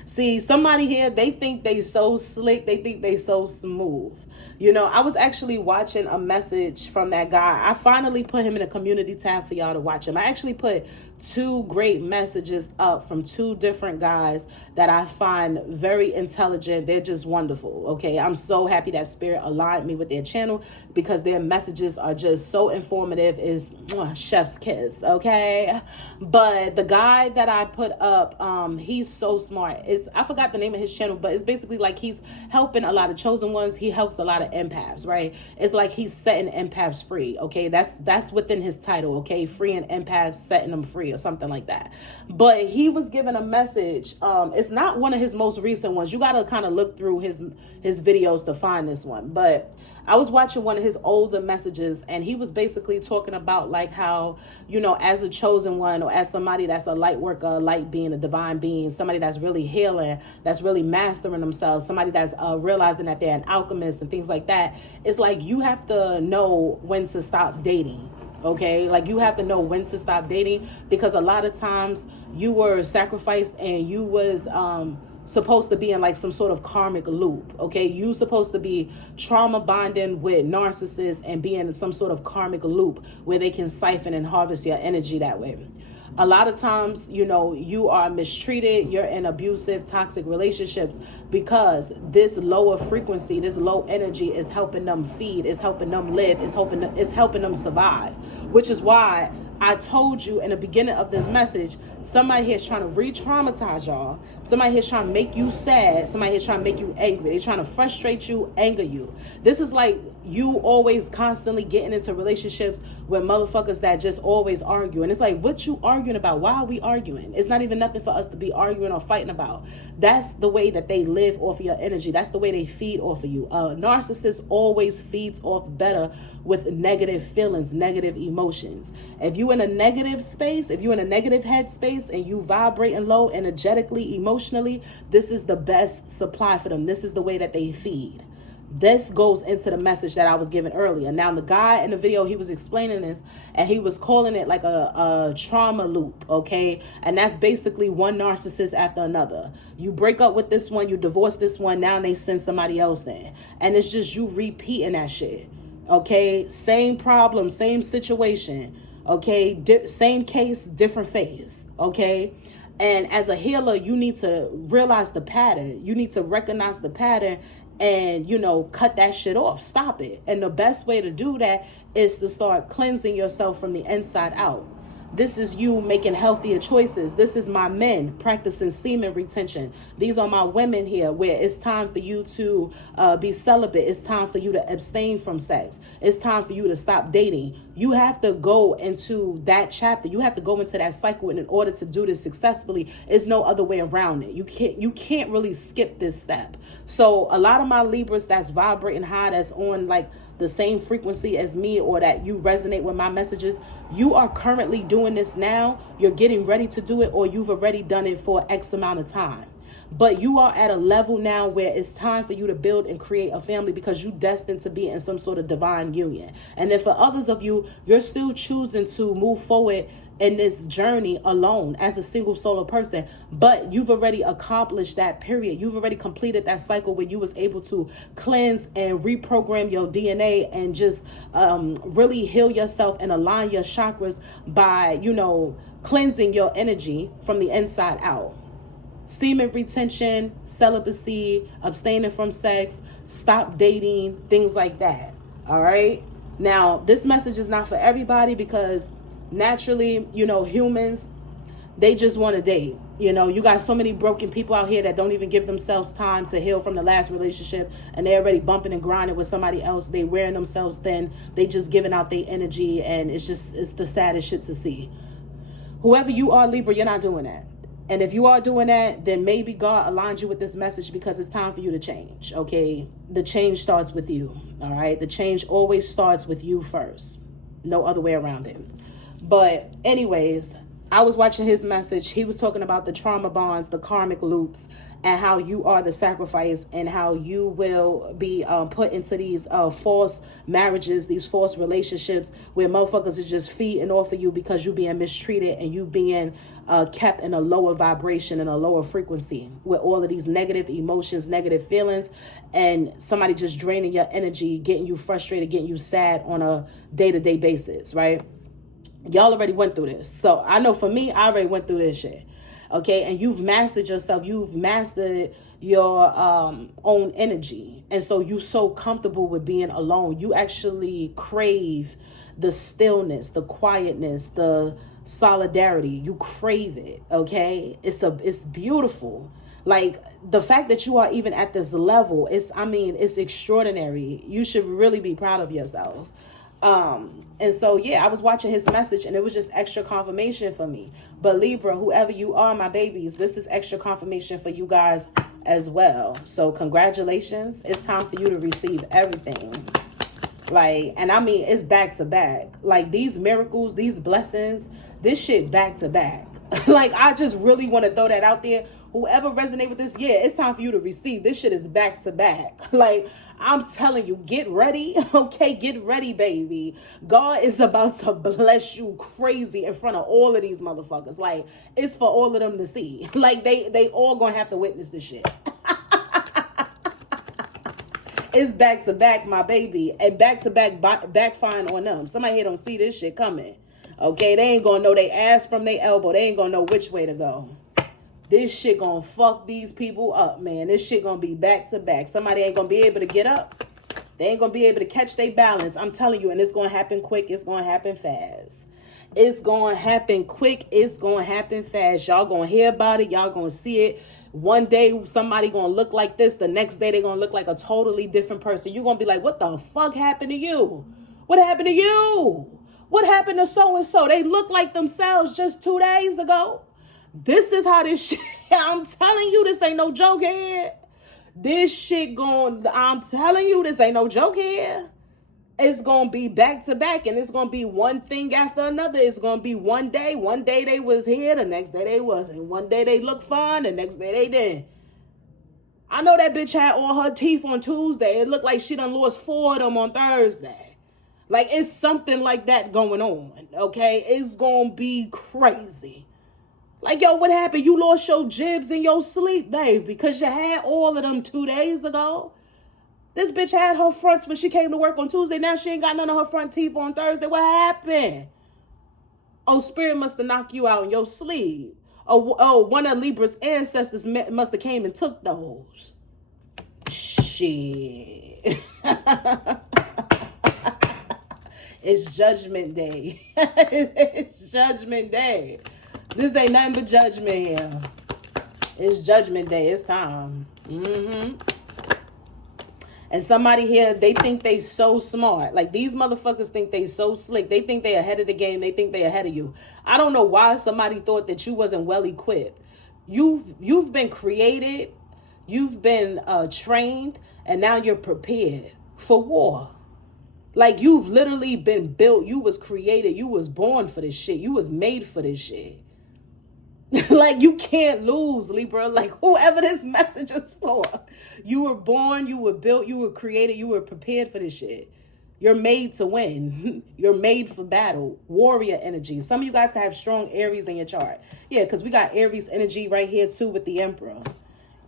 See, somebody here, they think they so slick. They think they so smooth. You know, I was actually watching a message from that guy. I finally put him in a community tab for y'all to watch him. I actually put 2 great messages up from 2 different guys that I find very intelligent. They're just wonderful. Okay. I'm so happy that Spirit aligned me with their channel because their messages are just so informative. Is chef's kiss. Okay. But the guy that I put up, he's so smart. I forgot the name of his channel, but it's basically like he's helping a lot of chosen ones. He helps a lot of empaths, right? It's like he's setting empaths free. Okay. That's within his title. Okay. Freeing empaths, setting them free or something like that. But he was given a message. It's not one of his most recent ones. You got to kind of look through his videos to find this one. But I was watching one of his older messages and he was basically talking about like how, you know, as a chosen one or as somebody that's a light worker, a light being, a divine being, somebody that's really healing, that's really mastering themselves, somebody that's realizing that they're an alchemist and things like that. It's like you have to know when to stop dating. Okay, like you have to know when to stop dating because a lot of times you were sacrificed and you was supposed to be in like some sort of karmic loop. Okay, you supposed to be trauma bonding with narcissists and be in some sort of karmic loop where they can siphon and harvest your energy that way. A lot of times, you know, you are mistreated, you're in abusive, toxic relationships because this lower frequency, this low energy is helping them feed, is helping them live, is helping them survive, which is why I told you in the beginning of this message, somebody here is trying to re-traumatize y'all. Somebody here is trying to make you sad. Somebody here is trying to make you angry. They're trying to frustrate you, anger you. This is like you always constantly getting into relationships with motherfuckers that just always argue. And it's like, what you arguing about? Why are we arguing? It's not even nothing for us to be arguing or fighting about. That's the way that they live off of your energy. That's the way they feed off of you. A narcissist always feeds off better with negative feelings, negative emotions. If you in a negative space, if you in a negative headspace and you vibrating low energetically, emotionally, this is the best supply for them. This is the way that they feed. This goes into the message that I was giving earlier. Now, the guy in the video, he was explaining this and he was calling it like a trauma loop, okay? And that's basically one narcissist after another. You break up with this one, you divorce this one, now they send somebody else in. And it's just you repeating that shit, okay? Same problem, same situation, okay? Same case, different phase, okay? And as a healer, you need to realize the pattern. You need to recognize the pattern and, you know, cut that shit off. Stop it. And the best way to do that is to start cleansing yourself from the inside out. This is you making healthier choices. This is my men practicing semen retention. These are my women here where it's time for you to be celibate. It's time for you to abstain from sex. It's time for you to stop dating. You have to go into that chapter. You have to go into that cycle. And in order to do this successfully, there's no other way around it. You can't really skip this step. So a lot of my Libras that's vibrating high, that's on like the same frequency as me, or that you resonate with my messages, you are currently doing this now. You're getting ready to do it, or you've already done it for X amount of time. But you are at a level now where it's time for you to build and create a family because you're destined to be in some sort of divine union. And then for others of you, you're still choosing to move forward in this journey alone as a single solo person, but you've already accomplished that period. You've already completed that cycle where you was able to cleanse and reprogram your DNA and just really heal yourself and align your chakras by, cleansing your energy from the inside out. Semen retention, celibacy, abstaining from sex, stop dating, things like that. All right. Now, this message is not for everybody because naturally, humans, they just want to date. You got so many broken people out here that don't even give themselves time to heal from the last relationship, and they're already bumping and grinding with somebody else. They wearing themselves thin. They just giving out their energy, and it's the saddest shit to see. Whoever you are, Libra, you're not doing that. And if you are doing that, then maybe God aligned you with this message because it's time for you to change, okay? The change starts with you, all right? The change always starts with you first. No other way around it. But anyways, I was watching his message. He was talking about the trauma bonds, the karmic loops, and how you are the sacrifice and how you will be put into these false marriages, these false relationships where motherfuckers is just feeding off of you because you being mistreated and you being kept in a lower vibration and a lower frequency with all of these negative emotions, negative feelings, and somebody just draining your energy, getting you frustrated, getting you sad on a day-to-day basis, right? Y'all already went through this. So I know for me, I already went through this shit. Okay, and you've mastered yourself. You've mastered your own energy. And so you're so comfortable with being alone. You actually crave the stillness, the quietness, the solidarity. You crave it, okay? It's beautiful. Like, the fact that you are even at this level, it's extraordinary. You should really be proud of yourself. And so, I was watching his message and it was just extra confirmation for me. But Libra, whoever you are, my babies, this is extra confirmation for you guys as well. So congratulations. It's time for you to receive everything. It's back to back. Like, these miracles, these blessings, this shit back to back. I just really want to throw that out there. Whoever resonate with this, it's time for you to receive. This shit is back to back. I'm telling you, get ready. Okay, get ready, baby. God is about to bless you crazy in front of all of these motherfuckers. It's for all of them to see. They all gonna have to witness this shit. It's back to back, my baby. And back to back, backfiring on them. Somebody here don't see this shit coming. Okay, they ain't gonna know they ass from their elbow. They ain't gonna know which way to go. This shit gonna fuck these people up, man. This shit gonna be back to back. Somebody ain't gonna be able to get up. They ain't gonna be able to catch their balance. I'm telling you, and it's gonna happen quick. It's gonna happen fast. It's gonna happen quick. It's gonna happen fast. Y'all gonna hear about it. Y'all gonna see it. One day, somebody gonna look like this. The next day, they gonna look like a totally different person. You're gonna be like, what the fuck happened to you? What happened to you? What happened to so-and-so? They look like themselves just 2 days ago. This is how this shit, I'm telling you, this ain't no joke here. This shit I'm telling you, this ain't no joke here. It's going to be back to back, and it's going to be one thing after another. It's going to be one day they was here, the next day they wasn't. One day they looked fine, the next day they didn't. I know that bitch had all her teeth on Tuesday. It looked like she done lost 4 of them on Thursday. It's something like that going on, okay? It's going to be crazy. Yo, what happened? You lost your jibs in your sleep, babe, because you had all of them 2 days ago. This bitch had her fronts when she came to work on Tuesday. Now she ain't got none of her front teeth on Thursday. What happened? Oh, spirit must have knocked you out in your sleep. Oh, one of Libra's ancestors must have came and took those. Shit. It's Judgment Day. It's Judgment Day. This ain't nothing but judgment here. It's Judgment Day. It's time. And somebody here, they think they so smart. These motherfuckers think they so slick. They think they ahead of the game. They think they ahead of you. I don't know why somebody thought that you wasn't well equipped. You've been created. You've been trained. And now you're prepared for war. You've literally been built. You was created. You was born for this shit. You was made for this shit. You can't lose, Libra. Whoever this message is for. You were born, you were built, you were created, you were prepared for this shit. You're made to win. You're made for battle. Warrior energy. Some of you guys can have strong Aries in your chart. Yeah, because we got Aries energy right here too with the Emperor.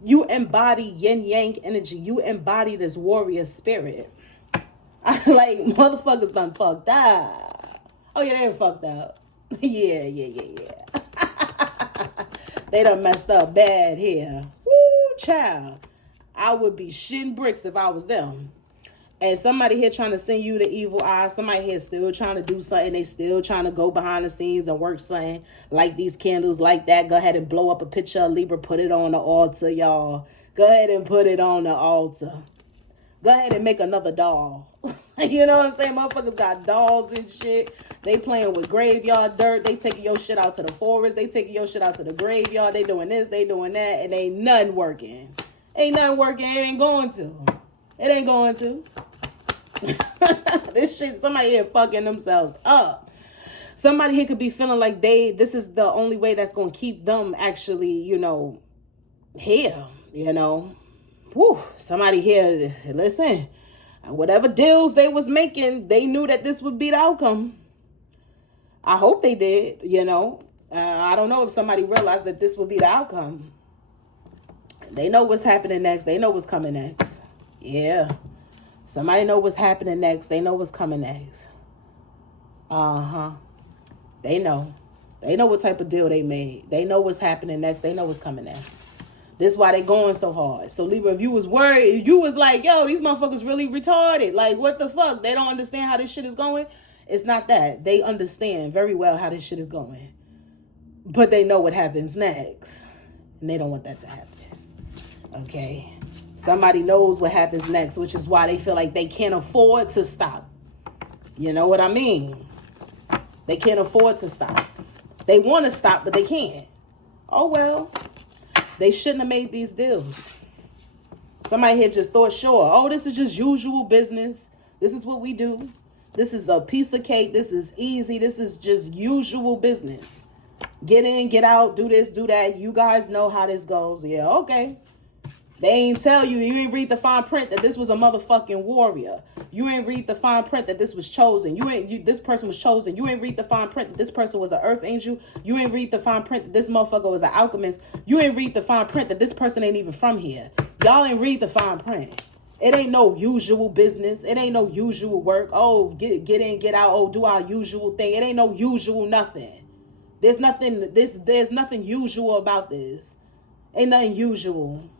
You embody yin yang energy. You embody this warrior spirit. Like, motherfuckers done fucked up. Oh yeah, they done fucked up. Yeah. They done messed up bad here. Woo, child. I would be shitting bricks if I was them. And somebody here trying to send you the evil eye. Somebody here still trying to do something. They still trying to go behind the scenes and work something. Like these candles, like that. Go ahead and blow up a picture of Libra. Put it on the altar, y'all. Go ahead and put it on the altar. Go ahead and make another doll. You know what I'm saying? Motherfuckers got dolls and shit. They playing with graveyard dirt. They taking your shit out to the forest. They taking your shit out to the graveyard. They doing this. They doing that. And ain't nothing working. Ain't nothing working. It ain't going to. It ain't going to. This shit, somebody here fucking themselves up. Somebody here could be feeling like this is the only way that's going to keep them actually, you know, here, you know. Whew, somebody here, listen, whatever deals they was making, they knew that this would be the outcome. I hope they did, you know. I don't know if somebody realized that this would be the outcome. They know what's happening next. They know what's coming next. Yeah. Somebody know what's happening next. They know what's coming next. They know. They know what type of deal they made. They know what's happening next. They know what's coming next. This is why they going so hard. So Libra, if you was worried, if you was like, yo, these motherfuckers really retarded. Like, what the fuck? They don't understand how this shit is going. It's not that. They understand very well how this shit is going. But they know what happens next. And they don't want that to happen. Okay? Somebody knows what happens next, which is why they feel like they can't afford to stop. You know what I mean? They can't afford to stop. They want to stop, but they can't. Oh, well. They shouldn't have made these deals. Somebody here just thought, sure, oh, this is just usual business. This is what we do. This is a piece of cake. This is easy. This is just usual business. Get in, get out, do this, do that. You guys know how this goes. Yeah, okay. They ain't tell you, you ain't read the fine print that this was a motherfucking warrior. You ain't read the fine print that this was chosen. This person was chosen. You ain't read the fine print that this person was an earth angel. You ain't read the fine print that this motherfucker was an alchemist. You ain't read the fine print that this person ain't even from here. Y'all ain't read the fine print. It ain't no usual business. It ain't no usual work. Oh, get in, get out. Oh, do our usual thing. It ain't no usual nothing. There's nothing usual about this. Ain't nothing usual.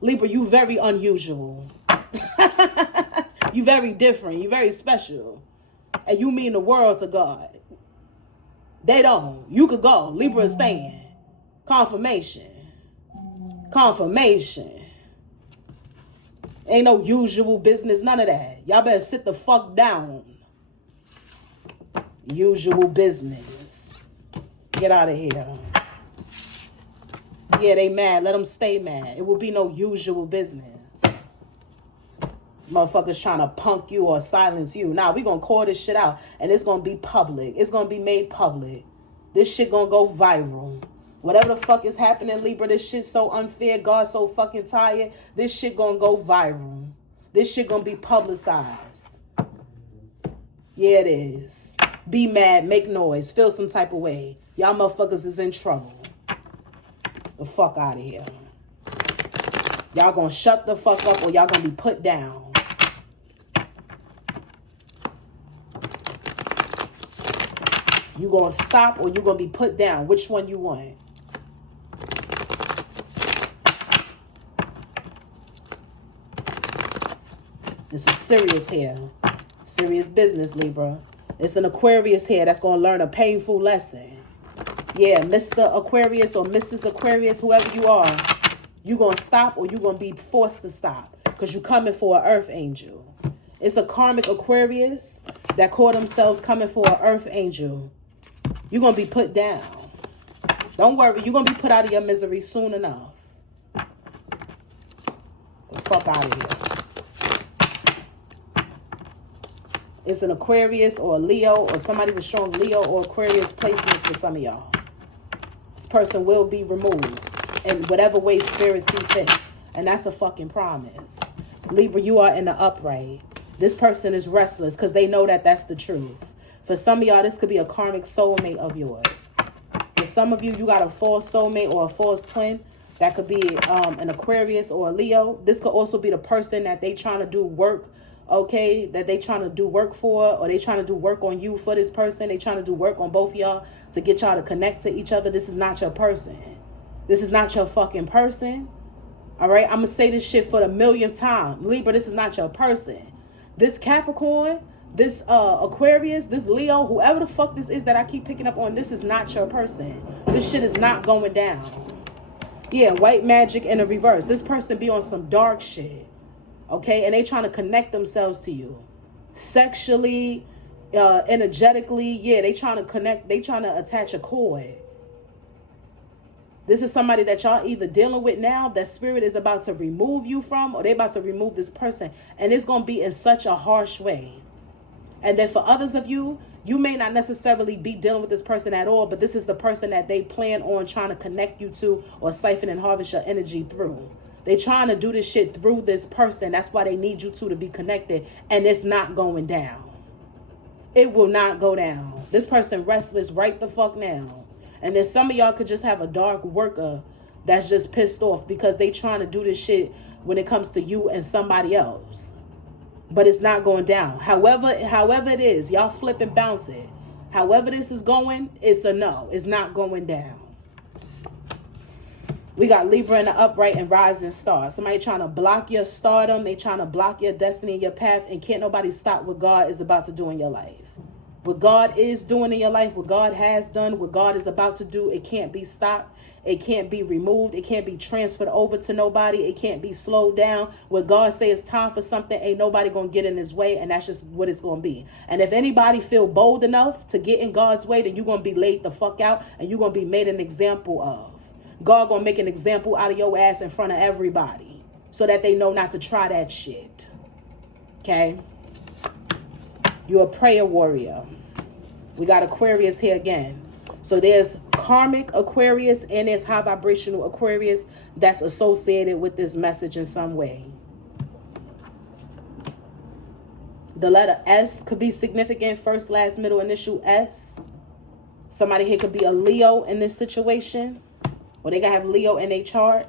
Libra, you very unusual. You very different. You very special. And you mean the world to God. They don't. You could go. Libra is staying. Confirmation. Confirmation. Ain't no usual business. None of that. Y'all better sit the fuck down. Usual business. Get out of here. Yeah, they mad. Let them stay mad. It will be no usual business. Motherfuckers trying to punk you or silence you. Nah, we gonna call this shit out. And it's gonna be public. It's gonna be made public. This shit gonna go viral. Whatever the fuck is happening, Libra, this shit so unfair. God so fucking tired. This shit gonna go viral. This shit gonna be publicized. Yeah, it is. Be mad. Make noise. Feel some type of way. Y'all motherfuckers is in trouble. The fuck out of here. Y'all gonna shut the fuck up or y'all gonna be put down. You gonna stop or you gonna be put down? Which one you want? This is serious here. Serious business, Libra. It's an Aquarius here that's gonna learn a painful lesson. Yeah, Mr. Aquarius or Mrs. Aquarius, whoever you are, you going to stop or you going to be forced to stop because you're coming for an earth angel. It's a karmic Aquarius that call themselves coming for an earth angel. You're going to be put down. Don't worry, you're going to be put out of your misery soon enough. The fuck out of here. It's an Aquarius or a Leo or somebody with strong Leo or Aquarius placements for some of y'all. This person will be removed in whatever way spirit see fit. And that's a fucking promise. Libra, you are in the upright. This person is restless because they know that that's the truth. For some of y'all, this could be a karmic soulmate of yours. For some of you, you got a false soulmate or a false twin. That could be an Aquarius or a Leo. This could also be the person that they trying to do work, okay, that they trying to do work for, or they trying to do work on you for this person. They trying to do work on both of y'all to get y'all to connect to each other. This is not your person. This is not your fucking person. All right, I'm going to say this shit for the millionth time. Libra, this is not your person. This Capricorn, this Aquarius, this Leo, whoever the fuck this is that I keep picking up on, this is not your person. This shit is not going down. Yeah, white magic in a reverse. This person be on some dark shit. Okay, and they trying to connect themselves to you. Sexually, energetically, yeah, they trying to connect, they trying to attach a cord. This is somebody that y'all either dealing with now that spirit is about to remove you from, or they about to remove this person. And it's going to be in such a harsh way. And then for others of you, you may not necessarily be dealing with this person at all, but this is the person that they plan on trying to connect you to or siphon and harvest your energy through. They trying to do this shit through this person. That's why they need you two to be connected. And it's not going down. It will not go down. This person restless right the fuck now. And then some of y'all could just have a dark worker that's just pissed off because they trying to do this shit when it comes to you and somebody else. But it's not going down. However it is, y'all flip and bounce it. However this is going, it's a no. It's not going down. We got Libra in the upright and rising star. Somebody trying to block your stardom. They trying to block your destiny and your path. And can't nobody stop what God is about to do in your life. What God is doing in your life, what God has done, what God is about to do, it can't be stopped. It can't be removed. It can't be transferred over to nobody. It can't be slowed down. When God says it's time for something, ain't nobody going to get in his way. And that's just what it's going to be. And if anybody feel bold enough to get in God's way, then you're going to be laid the fuck out and you're going to be made an example of. God going to make an example out of your ass in front of everybody so that they know not to try that shit. Okay? You're a prayer warrior. We got Aquarius here again. So there's karmic Aquarius and there's high vibrational Aquarius that's associated with this message in some way. The letter S could be significant. First, last, middle, initial S. Somebody here could be a Leo in this situation. Or they gotta have Leo in their chart.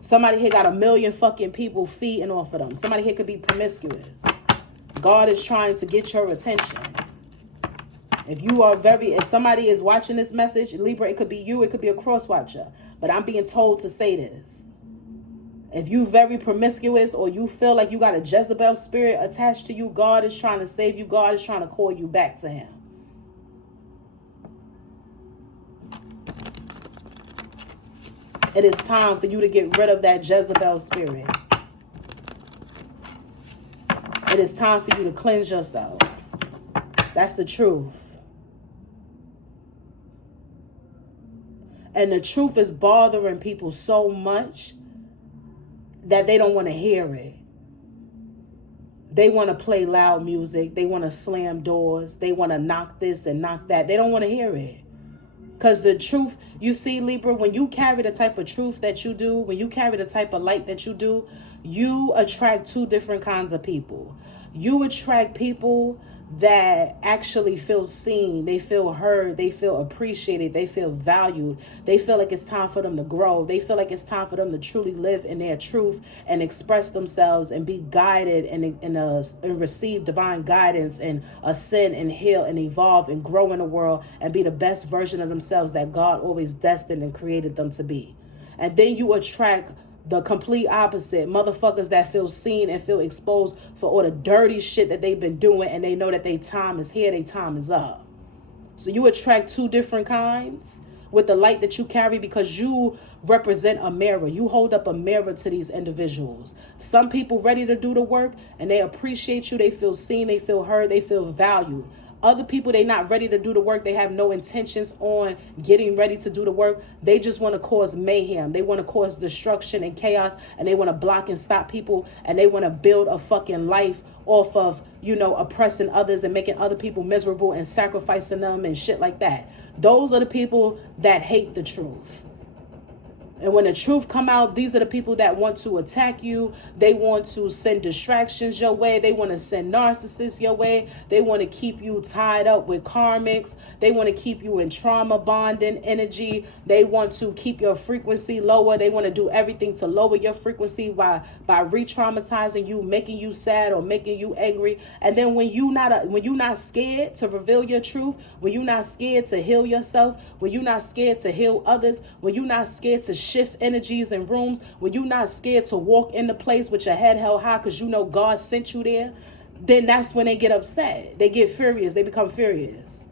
Somebody here got a million fucking people feeding off of them. Somebody here could be promiscuous. God is trying to get your attention. If somebody is watching this message, Libra, it could be you, it could be a cross watcher. But I'm being told to say this. If you very promiscuous or you feel like you got a Jezebel spirit attached to you, God is trying to save you. God is trying to call you back to him. It is time for you to get rid of that Jezebel spirit. It is time for you to cleanse yourself. That's the truth. And the truth is bothering people so much that they don't want to hear it. They want to play loud music. They want to slam doors. They want to knock this and knock that. They don't want to hear it. Because the truth, you see, Libra, when you carry the type of truth that you do, when you carry the type of light that you do, you attract two different kinds of people. You attract people that actually feel seen, they feel heard, they feel appreciated, they feel valued, they feel like it's time for them to grow, they feel like it's time for them to truly live in their truth and express themselves and be guided and receive divine guidance and ascend and heal and evolve and grow in the world and be the best version of themselves that God always destined and created them to be. And then you attract the complete opposite, motherfuckers that feel seen and feel exposed for all the dirty shit that they've been doing, and they know that their time is here, their time is up. So you attract two different kinds with the light that you carry because you represent a mirror. You hold up a mirror to these individuals. Some people ready to do the work and they appreciate you, they feel seen, they feel heard, they feel valued. Other people, they not ready to do the work. They have no intentions on getting ready to do the work. They just want to cause mayhem. They want to cause destruction and chaos, and they want to block and stop people, and they want to build a fucking life off of, oppressing others and making other people miserable and sacrificing them and shit like that. Those are the people that hate the truth. And when the truth come out, these are the people that want to attack you. They want to send distractions your way. They want to send narcissists your way. They want to keep you tied up with karmics. They want to keep you in trauma bonding energy. They want to keep your frequency lower. They want to do everything to lower your frequency by re-traumatizing you, making you sad or making you angry. And then when you're not scared to reveal your truth, when you're not scared to heal yourself, when you're not scared to heal others, when you're not scared to shift energies in rooms, when you're not scared to walk in the place with your head held high because you know God sent you there, then that's when they get upset. They get furious. They become furious.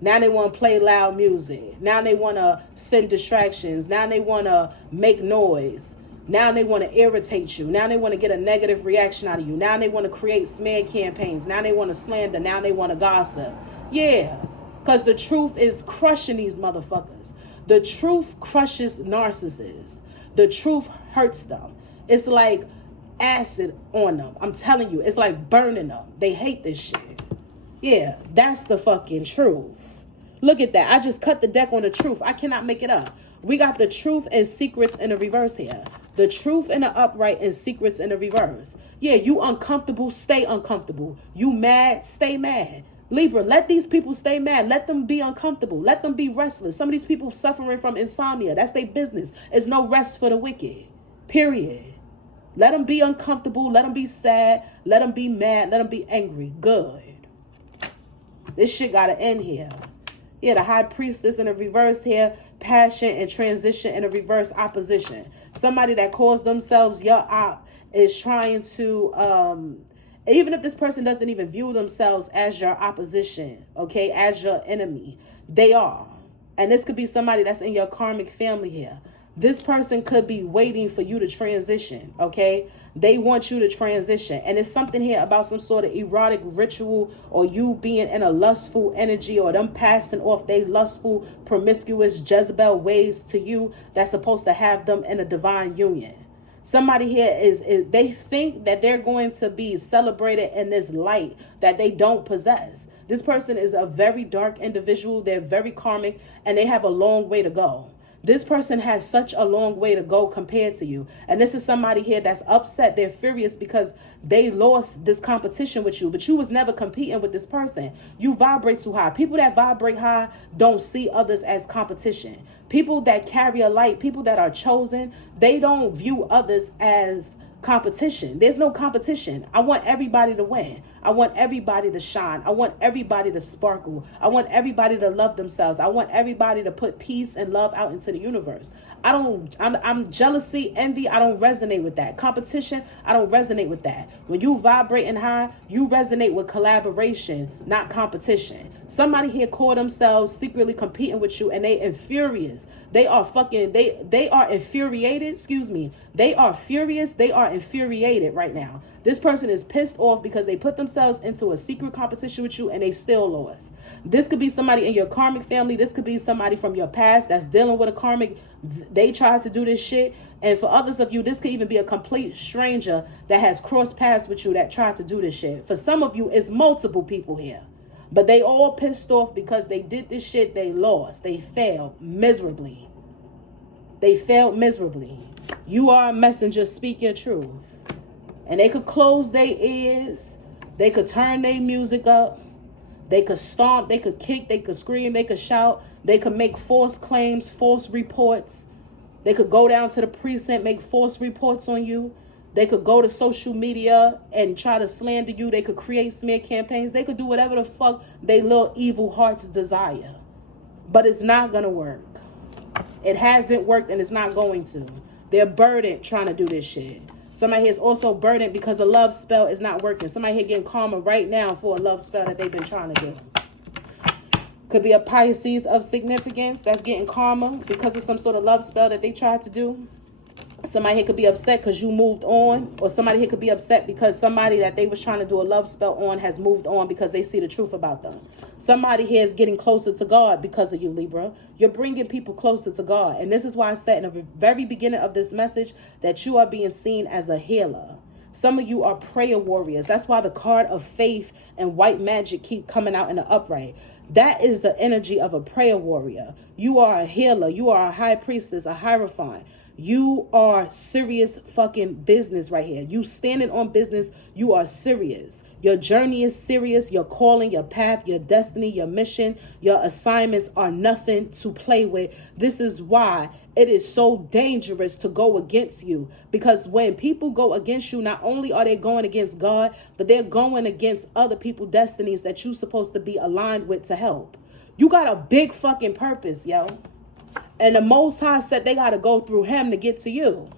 Now they want to play loud music. Now they want to send distractions. Now they want to make noise. Now they want to irritate you. Now they want to get a negative reaction out of you. Now they want to create smear campaigns. Now they want to slander. Now they want to gossip. Yeah, because the truth is crushing these motherfuckers. The truth crushes narcissists. The truth hurts them. It's like acid on them. I'm telling you, it's like burning them. They hate this shit. Yeah, that's the fucking truth. Look at that. I just cut the deck on the truth. I cannot make it up. We got the truth and secrets in the reverse here. The truth in the upright and secrets in the reverse. Yeah, you uncomfortable, stay uncomfortable. You mad, stay mad. Libra, let these people stay mad. Let them be uncomfortable. Let them be restless. Some of these people suffering from insomnia. That's their business. There's no rest for the wicked. Period. Let them be uncomfortable. Let them be sad. Let them be mad. Let them be angry. Good. This shit got to end here. Yeah, the high priestess in the reverse here. Passion and transition in a reverse opposition. Somebody that calls themselves your op is trying to... even if this person doesn't even view themselves as your opposition, okay, as your enemy, they are. And this could be somebody that's in your karmic family here. This person could be waiting for you to transition, okay? They want you to transition. And it's something here about some sort of erotic ritual or you being in a lustful energy or them passing off they lustful, promiscuous Jezebel ways to you that's supposed to have them in a divine union. Somebody here is they think that they're going to be celebrated in this light that they don't possess. This person is a very dark individual. They're very karmic and they have a long way to go. This person has such a long way to go compared to you. And this is somebody here that's upset. They're furious because they lost this competition with you. But you was never competing with this person. You vibrate too high. People that vibrate high don't see others as competition. People that carry a light, people that are chosen, they don't view others as competition. There's no competition. I want everybody to win. I want everybody to shine. I want everybody to sparkle. I want everybody to love themselves. I want everybody to put peace and love out into the universe. I'm jealousy, envy. I don't resonate with that. Competition, I don't resonate with that. When you vibrating high, you resonate with collaboration, not competition. Somebody here call themselves secretly competing with you and they infurious. They are infuriated. Excuse me. They are furious. They are infuriated right now. This person is pissed off because they put themselves into a secret competition with you and they still lost. This could be somebody in your karmic family. This could be somebody from your past that's dealing with a karmic. They tried to do this shit. And for others of you, this could even be a complete stranger that has crossed paths with you that tried to do this shit. For some of you, it's multiple people here. But they all pissed off because they did this shit. They lost. They failed miserably. They failed miserably. You are a messenger. Speak your truth. And they could close their ears. They could turn their music up. They could stomp. They could kick. They could scream. They could shout. They could make false claims, false reports. They could go down to the precinct, make false reports on you. They could go to social media and try to slander you. They could create smear campaigns. They could do whatever the fuck they little evil hearts desire. But it's not going to work. It hasn't worked and it's not going to. They're burdened trying to do this shit. Somebody here is also burdened because a love spell is not working. Somebody here getting karma right now for a love spell that they've been trying to do. Could be a Pisces of significance that's getting karma because of some sort of love spell that they tried to do. Somebody here could be upset because you moved on. Or somebody here could be upset because somebody that they was trying to do a love spell on has moved on because they see the truth about them. Somebody here is getting closer to God because of you, Libra. You're bringing people closer to God. And this is why I said in the very beginning of this message that you are being seen as a healer. Some of you are prayer warriors. That's why the card of faith and white magic keep coming out in the upright. That is the energy of a prayer warrior. You are a healer. You are a high priestess, a hierophant. You are serious fucking business right here. You standing on business. You are serious. Your journey is serious. Your calling, your path, your destiny, your mission, your assignments are nothing to play with. This is why it is so dangerous to go against you. Because when people go against you, not only are they going against God, but they're going against other people's destinies that you're supposed to be aligned with to help. You got a big fucking purpose, yo. And the Most High said they got to go through him to get to you.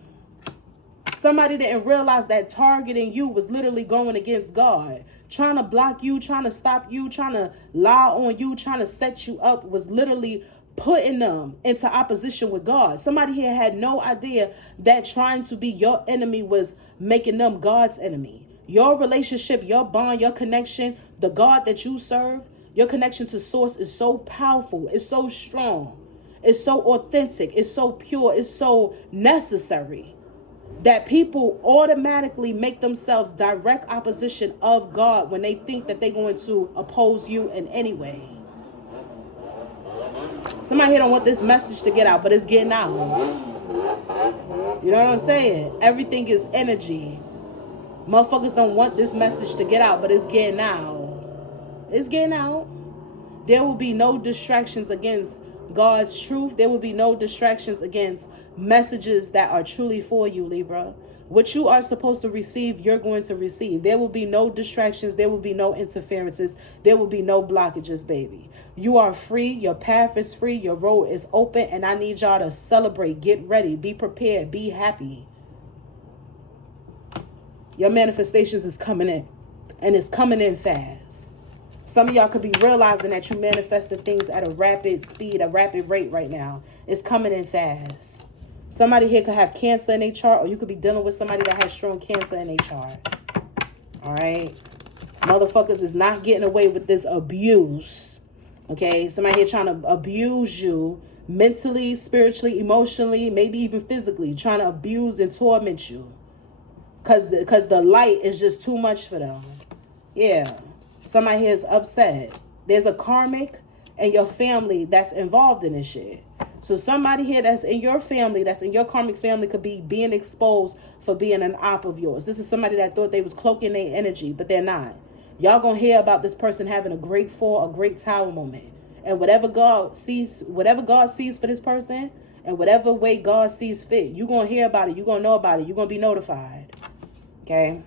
Somebody didn't realize that targeting you was literally going against God. Trying to block you, trying to stop you, trying to lie on you, trying to set you up was literally putting them into opposition with God. Somebody here had no idea that trying to be your enemy was making them God's enemy. Your relationship, your bond, your connection, the God that you serve, your connection to source is so powerful. It's so strong. It's so authentic. It's so pure. It's so necessary that people automatically make themselves direct opposition of God when they think that they're going to oppose you in any way. Somebody here don't want this message to get out, but it's getting out. You know what I'm saying? Everything is energy. Motherfuckers don't want this message to get out, but it's getting out. It's getting out. There will be no distractions against God's truth. There will be no distractions against messages that are truly for you, Libra. What you are supposed to receive, you're going to receive. There will be no distractions. There will be no interferences. There will be no blockages, baby. You are free. Your path is free. Your road is open. And I need y'all to celebrate. Get ready. Be prepared. Be happy. Your manifestations is coming in. And it's coming in fast. Some of y'all could be realizing that you manifested things at a rapid speed, a rapid rate right now. It's coming in fast. Somebody here could have cancer in their chart, or you could be dealing with somebody that has strong cancer in their chart. All right? Motherfuckers is not getting away with this abuse. Okay? Somebody here trying to abuse you mentally, spiritually, emotionally, maybe even physically, trying to abuse and torment you. Because the light is just too much for them. Yeah. Somebody here is upset. There's a karmic in your family that's involved in this shit. So somebody here that's in your family, that's in your karmic family, could be being exposed for being an op of yours. This is somebody that thought they was cloaking their energy, but they're not. Y'all gonna hear about this person having a great fall, a great tower moment. And whatever God sees for this person, and whatever way God sees fit, you're gonna hear about it, you're gonna know about it, you're gonna be notified. Okay?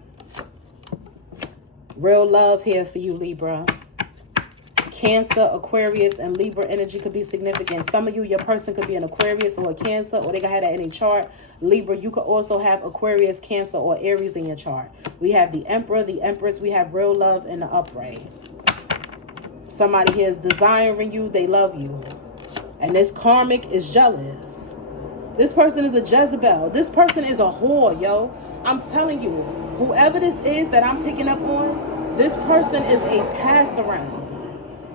Real love here for you, Libra. Cancer, Aquarius, and Libra energy could be significant. Some of you, your person could be an Aquarius or a Cancer, or they could have that in a chart. Libra, you could also have Aquarius, Cancer, or Aries in your chart. We have the Emperor, the Empress. We have real love in the upright. Somebody here is desiring you. They love you. And this karmic is jealous. This person is a Jezebel. This person is a whore, yo. I'm telling you, whoever this is that I'm picking up on, this person is a pass around.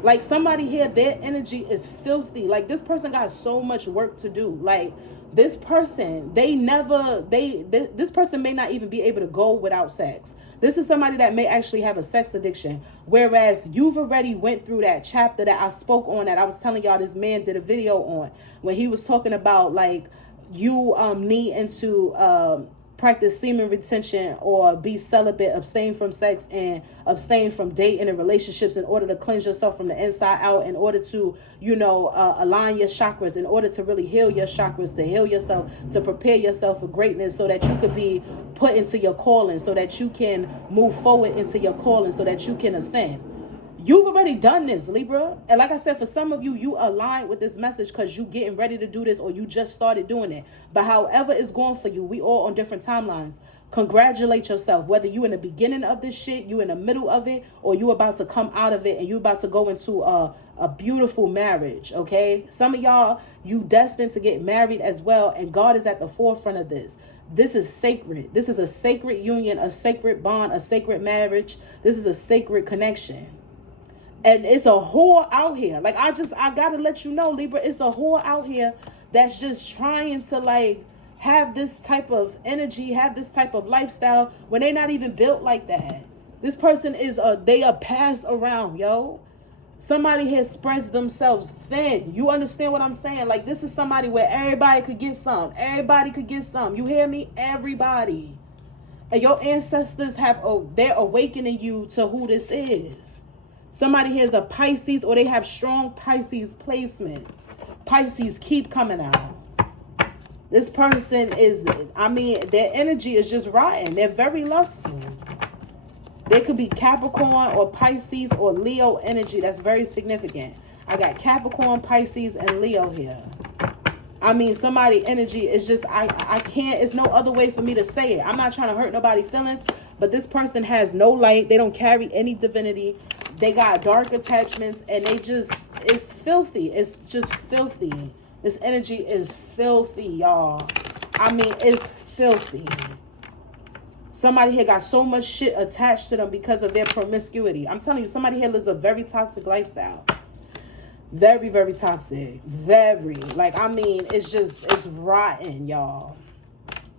Like somebody here, their energy is filthy. Like this person got so much work to do. Like this person, this person may not even be able to go without sex. This is somebody that may actually have a sex addiction. Whereas you've already went through that chapter that I spoke on, that I was telling y'all this man did a video on, when he was talking about like you needing to practice semen retention or be celibate, abstain from sex, and abstain from dating and relationships in order to cleanse yourself from the inside out, in order to, align your chakras, in order to really heal your chakras, to heal yourself, to prepare yourself for greatness, so that you could be put into your calling, so that you can move forward into your calling, so that you can ascend. You've already done this, Libra. And like I said, for some of you, you align with this message because you getting ready to do this, or you just started doing it. But however it's going for you, we all on different timelines. Congratulate yourself. Whether you in the beginning of this shit, you in the middle of it, or you about to come out of it and you about to go into a beautiful marriage, okay? Some of y'all, you destined to get married as well, and God is at the forefront of this. This is sacred. This is a sacred union, a sacred bond, a sacred marriage. This is a sacred connection. And it's a whore out here. Like, I gotta let you know, Libra, it's a whore out here that's just trying to like have this type of energy, have this type of lifestyle when they're not even built like that. This person is they a pass around, yo. Somebody here spreads themselves thin. You understand what I'm saying? Like, this is somebody where everybody could get some. Everybody could get some. You hear me? Everybody. And your ancestors they're awakening you to who this is. Somebody here is a Pisces, or they have strong Pisces placements. Pisces keep coming out. This person their energy is just rotten. They're very lustful. They could be Capricorn or Pisces or Leo energy. That's very significant. I got Capricorn, Pisces, and Leo here. Somebody energy is just, I can't, it's no other way for me to say it. I'm not trying to hurt nobody's feelings, but this person has no light. They don't carry any divinity. They got dark attachments, and it's filthy. It's just filthy. This energy is filthy, y'all. It's filthy. Somebody here got so much shit attached to them because of their promiscuity. I'm telling you, somebody here lives a very toxic lifestyle. Very, very toxic. Very. It's rotten, y'all.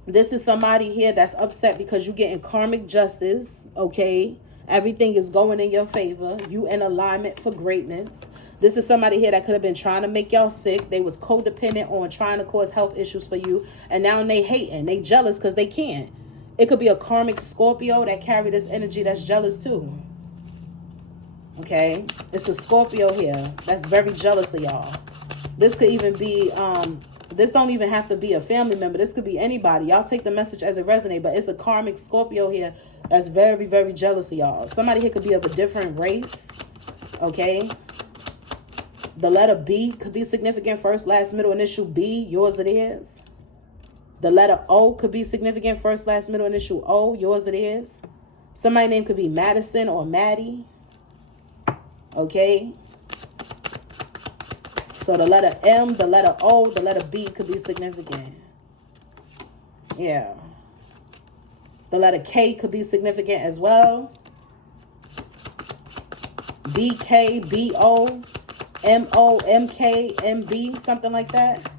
This is somebody here that's upset because you're getting karmic justice, okay? Everything is going in your favor. You in alignment for greatness. This is somebody here that could have been trying to make y'all sick. They was codependent on trying to cause health issues for you. And now they hating. They jealous because they can't. It could be a karmic Scorpio that carry this energy that's jealous too. Okay? It's a Scorpio here that's very jealous of y'all. This could even be, this don't even have to be a family member. This could be anybody. Y'all take the message as it resonates, but it's a karmic Scorpio here that's very, very jealous of y'all. Somebody here could be of a different race. Okay? The letter B could be significant. First, last, middle, initial B. Yours it is. The letter O could be significant. First, last, middle, initial O. Yours it is. Somebody's name could be Madison or Maddie. Okay. So the letter M, the letter O, the letter B could be significant. Yeah. The letter K could be significant as well. BK, BO, MO, MK, MB, something like that.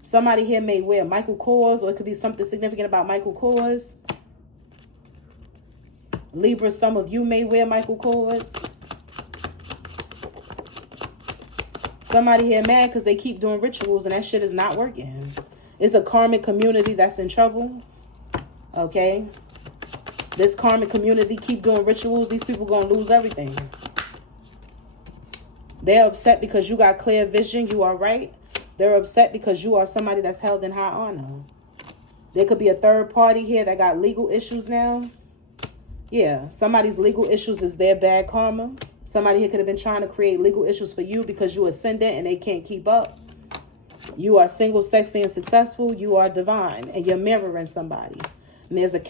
Somebody here may wear Michael Kors, or it could be something significant about Michael Kors. Libra, some of you may wear Michael Kors. Somebody here mad because they keep doing rituals and that shit is not working. It's a karmic community that's in trouble. Okay? This karmic community keep doing rituals. These people gonna lose everything. They're upset because you got clear vision. You are right. They're upset because you are somebody that's held in high honor. There could be a third party here that got legal issues now. Yeah, somebody's legal issues is their bad karma. Somebody here could have been trying to create legal issues for you because you are ascendant and they can't keep up. You are single, sexy, and successful. You are divine, and you're mirroring somebody. And there's a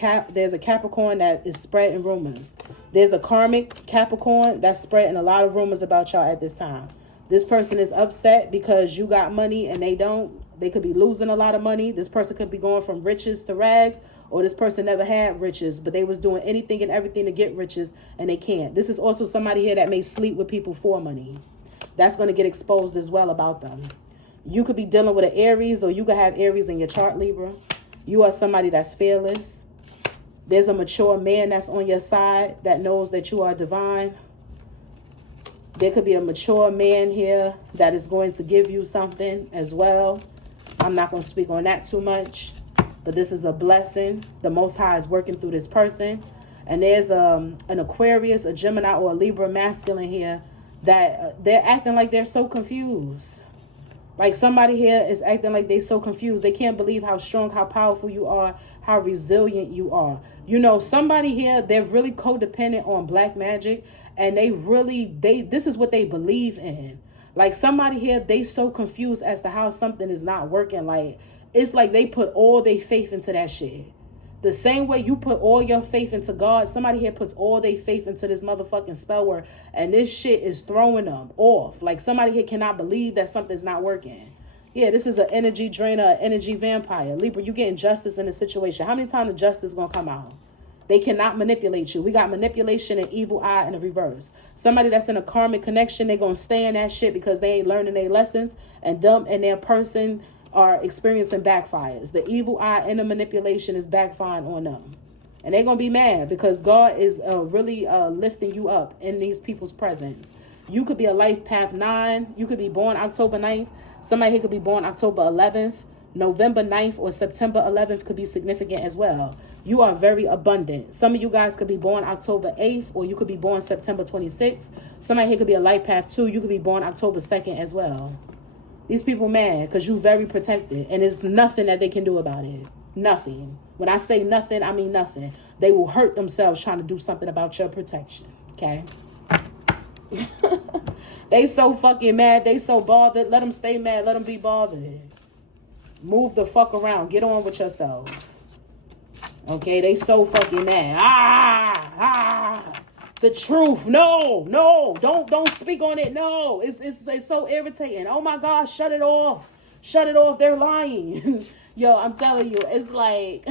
Capricorn that is spreading rumors. There's a karmic Capricorn that's spreading a lot of rumors about y'all at this time. This person is upset because you got money and they don't. They could be losing a lot of money. This person could be going from riches to rags, or this person never had riches, but they was doing anything and everything to get riches and they can't. This is also somebody here that may sleep with people for money. That's going to get exposed as well about them. You could be dealing with an Aries, or you could have Aries in your chart, Libra. You are somebody that's fearless. There's a mature man that's on your side that knows that you are divine. There could be a mature man here that is going to give you something as well. I'm not going to speak on that too much, but this is a blessing. The Most High is working through this person. And there's an Aquarius, a Gemini, or a Libra masculine here that they're acting like they're so confused. Like somebody here is acting like they're so confused. They can't believe how strong, how powerful you are, how resilient you are. You know, somebody here, they're really codependent on black magic, and this is what they believe in. Like somebody here, they so confused as to how something is not working. Like, it's like they put all their faith into that shit. The same way you put all your faith into God, somebody here puts all their faith into this motherfucking spell word, and this shit is throwing them off. Like somebody here cannot believe that something's not working. Yeah, this is an energy drainer, an energy vampire. Libra, you getting justice in the situation. How many times the justice gonna come out? They cannot manipulate you. We got manipulation and evil eye in the reverse. Somebody that's in a karmic connection, they gonna stay in that shit because they ain't learning their lessons, and them and their person are experiencing backfires. The evil eye and the manipulation is backfiring on them. And they're going to be mad because God is really lifting you up in these people's presence. You could be a life path 9. You could be born October 9th. Somebody here could be born October 11th. November 9th or September 11th could be significant as well. You are very abundant. Some of you guys could be born October 8th, or you could be born September 26th. Somebody here could be a life path 2. You could be born October 2nd as well. These people mad because you very protected, and there's nothing that they can do about it. Nothing. When I say nothing, I mean nothing. They will hurt themselves trying to do something about your protection. Okay? They so fucking mad. They so bothered. Let them stay mad. Let them be bothered. Move the fuck around. Get on with yourself. Okay? They so fucking mad. The truth. No. Don't speak on it. No. It's so irritating. Oh my gosh. Shut it off. Shut it off. They're lying. Yo, I'm telling you, it's like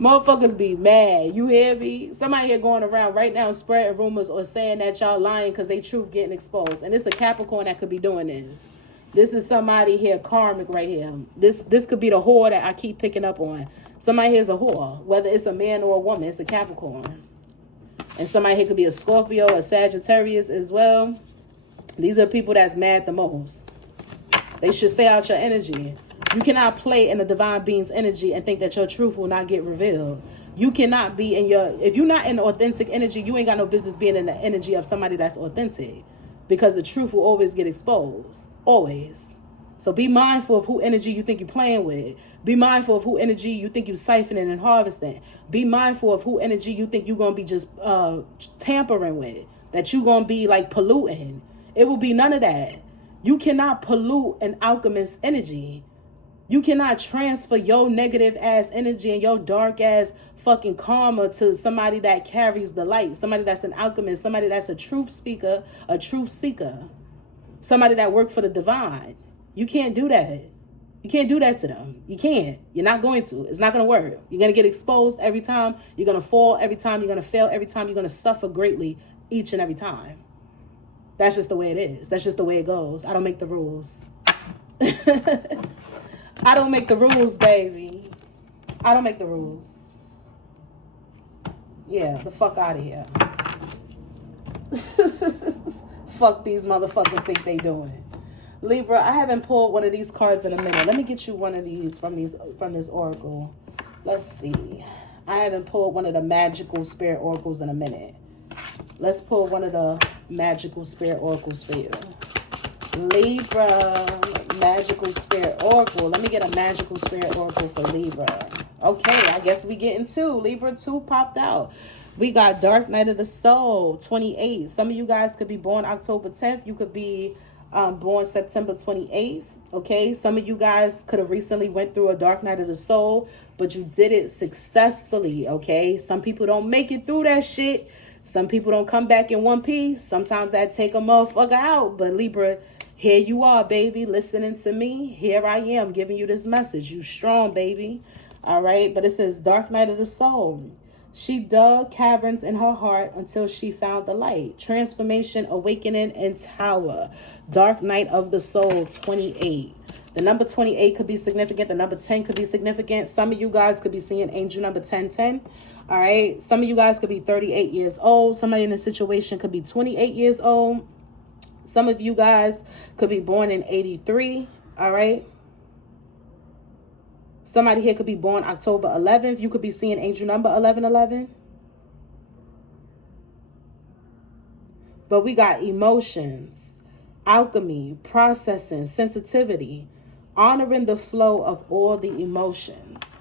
motherfuckers be mad. You hear me? Somebody here going around right now spreading rumors or saying that y'all lying because they truth getting exposed. And it's a Capricorn that could be doing this. This is somebody here karmic right here. This could be the whore that I keep picking up on. Somebody here is a whore. Whether it's a man or a woman, it's a Capricorn. And somebody here could be a Scorpio, a Sagittarius as well. These are people that's mad the most. They should stay out your energy. You cannot play in the divine being's energy and think that your truth will not get revealed. You cannot be in your... If you're not in authentic energy, you ain't got no business being in the energy of somebody that's authentic. Because the truth will always get exposed. Always. So be mindful of who energy you think you're playing with. Be mindful of who energy you think you're siphoning and harvesting. Be mindful of who energy you think you're going to be just tampering with. That you're going to be like polluting. It will be none of that. You cannot pollute an alchemist's energy. You cannot transfer your negative ass energy and your dark ass fucking karma to somebody that carries the light. Somebody that's an alchemist. Somebody that's a truth speaker, a truth seeker. Somebody that works for the divine. You can't do that. You can't do that to them. You can't. You're not going to. It's not going to work. You're going to get exposed every time. You're going to fall every time. You're going to fail every time. You're going to suffer greatly each and every time. That's just the way it is. That's just the way it goes. I don't make the rules. I don't make the rules, baby. I don't make the rules. Yeah, the fuck out of here. Fuck these motherfuckers think they doing. Libra, I haven't pulled one of these cards in a minute. Let me get you one of these from this oracle. Let's see. I haven't pulled one of the magical spirit oracles in a minute. Let's pull one of the magical spirit oracles for you. Libra, magical spirit oracle. Let me get a magical spirit oracle for Libra. Okay, I guess we getting 2. Libra 2 popped out. We got Dark Night of the Soul, 28. Some of you guys could be born October 10th. You could be born September 28th. Okay, some of you guys could have recently went through a Dark Night of the Soul, but you did it successfully. Okay, some people don't make it through that shit. Some people don't come back in one piece. Sometimes that take a motherfucker out. But Libra, here you are, baby, listening to me. Here I am giving you this message. You strong, baby. All right. But it says Dark Night of the Soul. She dug caverns in her heart until she found the light. Transformation, awakening, and tower. Dark Night of the Soul, 28. The number 28 could be significant. The number 10 could be significant. Some of you guys could be seeing angel number 1010. All right. Some of you guys could be 38 years old. Somebody in a situation could be 28 years old. Some of you guys could be born in 83. All right. Somebody here could be born October 11th. You could be seeing angel number 1111. But we got emotions, alchemy, processing, sensitivity, honoring the flow of all the emotions.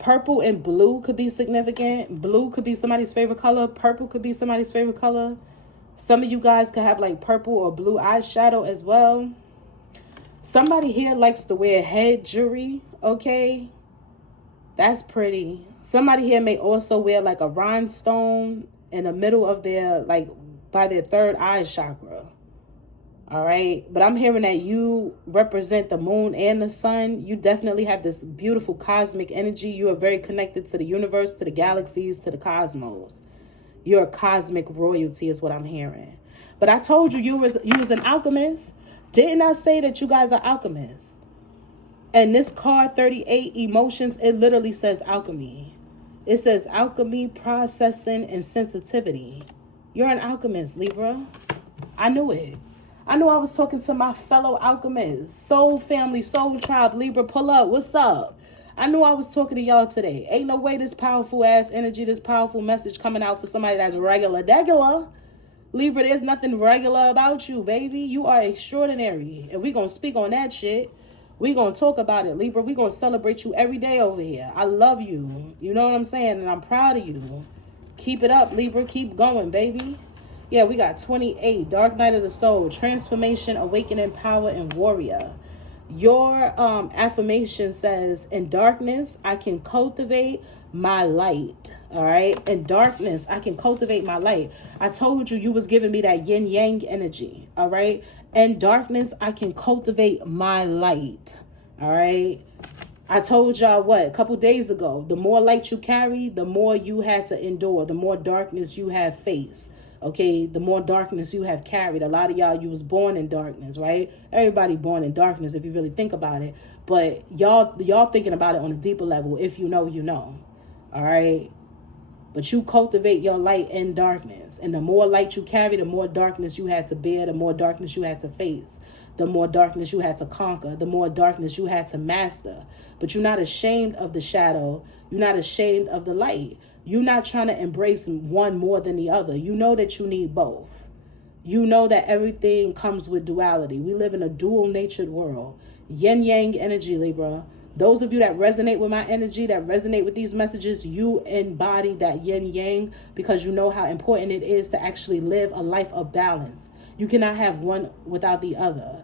Purple and blue could be significant. Blue could be somebody's favorite color. Purple could be somebody's favorite color. Some of you guys could have like purple or blue eyeshadow as well. Somebody here likes to wear head jewelry. Okay. That's pretty. Somebody here may also wear like a rhinestone in the middle of their, like by their third eye chakra. All right. But I'm hearing that you represent the moon and the sun. You definitely have this beautiful cosmic energy. You are very connected to the universe, to the galaxies, to the cosmos. You're a cosmic royalty is what I'm hearing. But I told you you was an alchemist. Didn't I say that you guys are alchemists? And this card 38, emotions, it literally says alchemy. It says alchemy, processing, and sensitivity. You're an alchemist, Libra. I knew it. I knew I was talking to my fellow alchemists. Soul family, soul tribe, Libra, pull up. What's up? I knew I was talking to y'all today. Ain't no way this powerful ass energy, this powerful message coming out for somebody that's regular. Libra, there's nothing regular about you, baby. You are extraordinary. And we going to speak on that shit. We going to talk about it, Libra. We going to celebrate you every day over here. I love you. You know what I'm saying? And I'm proud of you. Keep it up, Libra. Keep going, baby. Yeah, we got 28. Dark Night of the Soul. Transformation, awakening, power, and warrior. Your affirmation says, in darkness, I can cultivate my light. All right. In darkness, I can cultivate my light. I told you was giving me that yin yang energy. All right. In darkness, I can cultivate my light. All right. I told y'all a couple days ago, the more light you carry, the more you had to endure, the more darkness you have faced. Okay, the more darkness you have carried. A lot of y'all, you was born in darkness, right? Everybody born in darkness if you really think about it. But y'all thinking about it on a deeper level. If you know, you know. All right. But you cultivate your light in darkness. And the more light you carry, the more darkness you had to bear, the more darkness you had to face, the more darkness you had to conquer, the more darkness you had to master. But you're not ashamed of the shadow. You're not ashamed of the light. You're not trying to embrace one more than the other. You know that you need both. You know that everything comes with duality. We live in a dual-natured world. Yin-yang energy, Libra. Those of you that resonate with my energy, that resonate with these messages, you embody that yin-yang because you know how important it is to actually live a life of balance. You cannot have one without the other.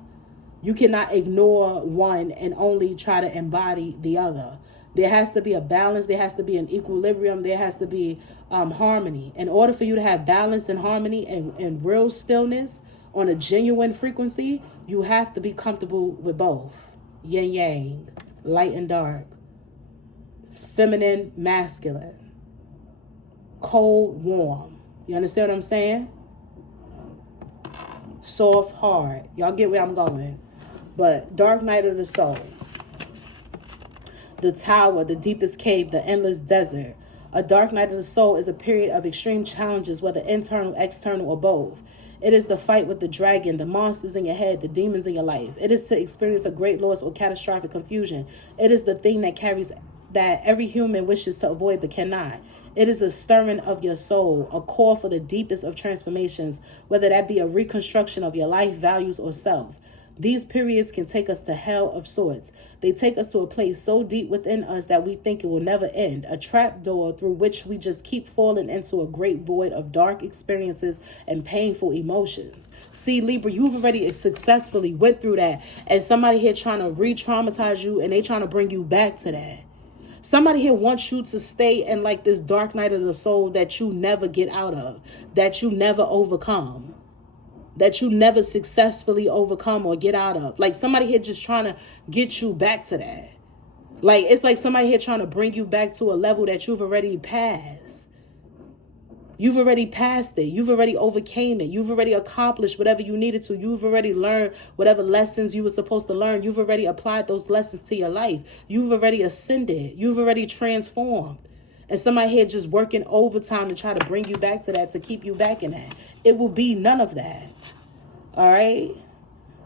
You cannot ignore one and only try to embody the other. There has to be a balance. There has to be an equilibrium. There has to be harmony. In order for you to have balance and harmony and real stillness on a genuine frequency, you have to be comfortable with both. Yin yang, light and dark, feminine, masculine, cold, warm. You understand what I'm saying? Soft, hard. Y'all get where I'm going. But Dark Night of the Soul. The tower, the deepest cave, the endless desert. A dark night of the soul is a period of extreme challenges, whether internal, external, or both. It is the fight with the dragon, the monsters in your head, the demons in your life. It is to experience a great loss or catastrophic confusion. It is the thing that carries that every human wishes to avoid but cannot. It is a stirring of your soul, a call for the deepest of transformations, whether that be a reconstruction of your life, values, or self. These periods can take us to hell of sorts. They take us to a place so deep within us that we think it will never end, a trap door through which we just keep falling into a great void of dark experiences and painful emotions. See, Libra, you've already successfully went through that, and somebody here trying to re-traumatize you, and they trying to bring you back to that. Somebody here wants you to stay in like this dark night of the soul that you never get out of, that you never overcome, that you never successfully overcome or get out of. Like somebody here just trying to get you back to that. Like it's like somebody here trying to bring you back to a level that you've already passed. You've already passed it. You've already overcame it. You've already accomplished whatever you needed to. You've already learned whatever lessons you were supposed to learn. You've already applied those lessons to your life. You've already ascended. You've already transformed. And somebody here just working overtime to try to bring you back to that, to keep you back in that. It will be none of that. All right?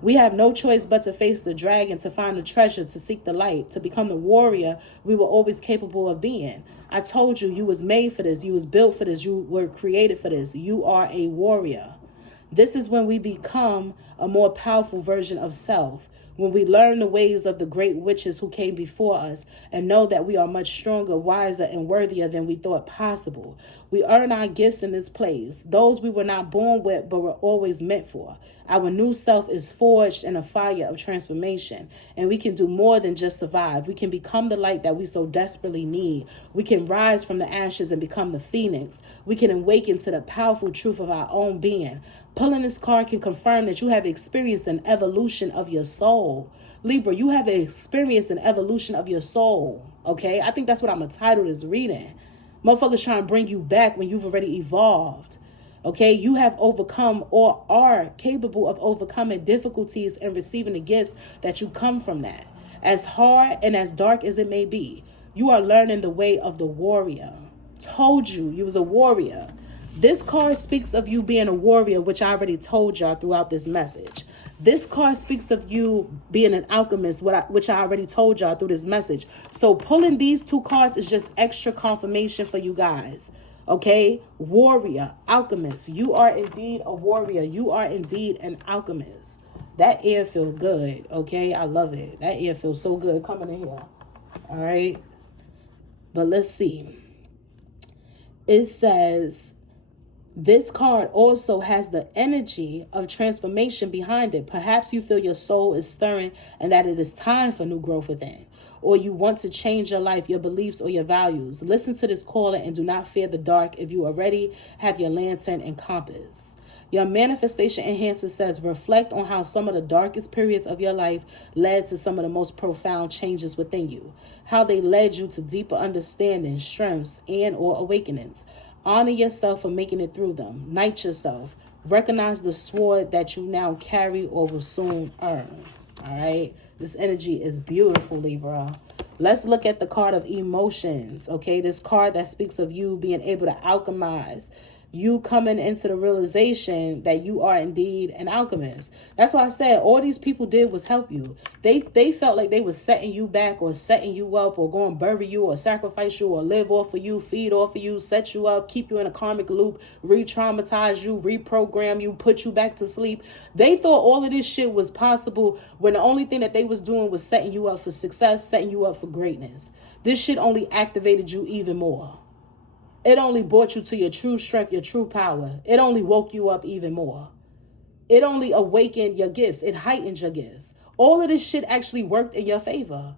We have no choice but to face the dragon, to find the treasure, to seek the light, to become the warrior we were always capable of being. I told you, you was made for this. You was built for this. You were created for this. You are a warrior. This is when we become a more powerful version of self. When we learn the ways of the great witches who came before us and know that we are much stronger, wiser, and worthier than we thought possible. We earn our gifts in this place, those we were not born with but were always meant for. Our new self is forged in a fire of transformation, and we can do more than just survive. We can become the light that we so desperately need. We can rise from the ashes and become the phoenix. We can awaken to the powerful truth of our own being. Pulling this card can confirm that you have experienced an evolution of your soul. Libra, you have experienced an evolution of your soul. Okay? I think that's what I'm going to title this reading. Motherfuckers trying to bring you back when you've already evolved. Okay? You have overcome or are capable of overcoming difficulties and receiving the gifts that you come from that. As hard and as dark as it may be, you are learning the way of the warrior. Told you, you was a warrior. This card speaks of you being a warrior, which I already told y'all throughout this message. This card speaks of you being an alchemist, which I already told y'all through this message. So pulling these two cards is just extra confirmation for you guys. Okay? Warrior, alchemist. You are indeed a warrior. You are indeed an alchemist. That air feels good. Okay? I love it. That air feels so good coming in here. All right? But let's see. It says, this card also has the energy of transformation behind it. Perhaps you feel your soul is stirring and that it is time for new growth within. Or you want to change your life, your beliefs, or your values. Listen to this caller and do not fear the dark if you already have your lantern and compass. Your manifestation enhancer says, reflect on how some of the darkest periods of your life led to some of the most profound changes within you. How they led you to deeper understanding, strengths, and or awakenings. Honor yourself for making it through them. Knight yourself. Recognize the sword that you now carry or will soon earn. All right. This energy is beautiful, Libra. Let's look at the card of emotions. Okay. This card that speaks of you being able to alchemize. You coming into the realization that you are indeed an alchemist. That's why I said all these people did was help you. They felt like they was setting you back or setting you up or going to bury you or sacrifice you or live off of you, feed off of you, set you up, keep you in a karmic loop, re-traumatize you, reprogram you, put you back to sleep. They thought all of this shit was possible when the only thing that they was doing was setting you up for success, setting you up for greatness. This shit only activated you even more. It only brought you to your true strength, your true power. It only woke you up even more. It only awakened your gifts. It heightened your gifts. All of this shit actually worked in your favor.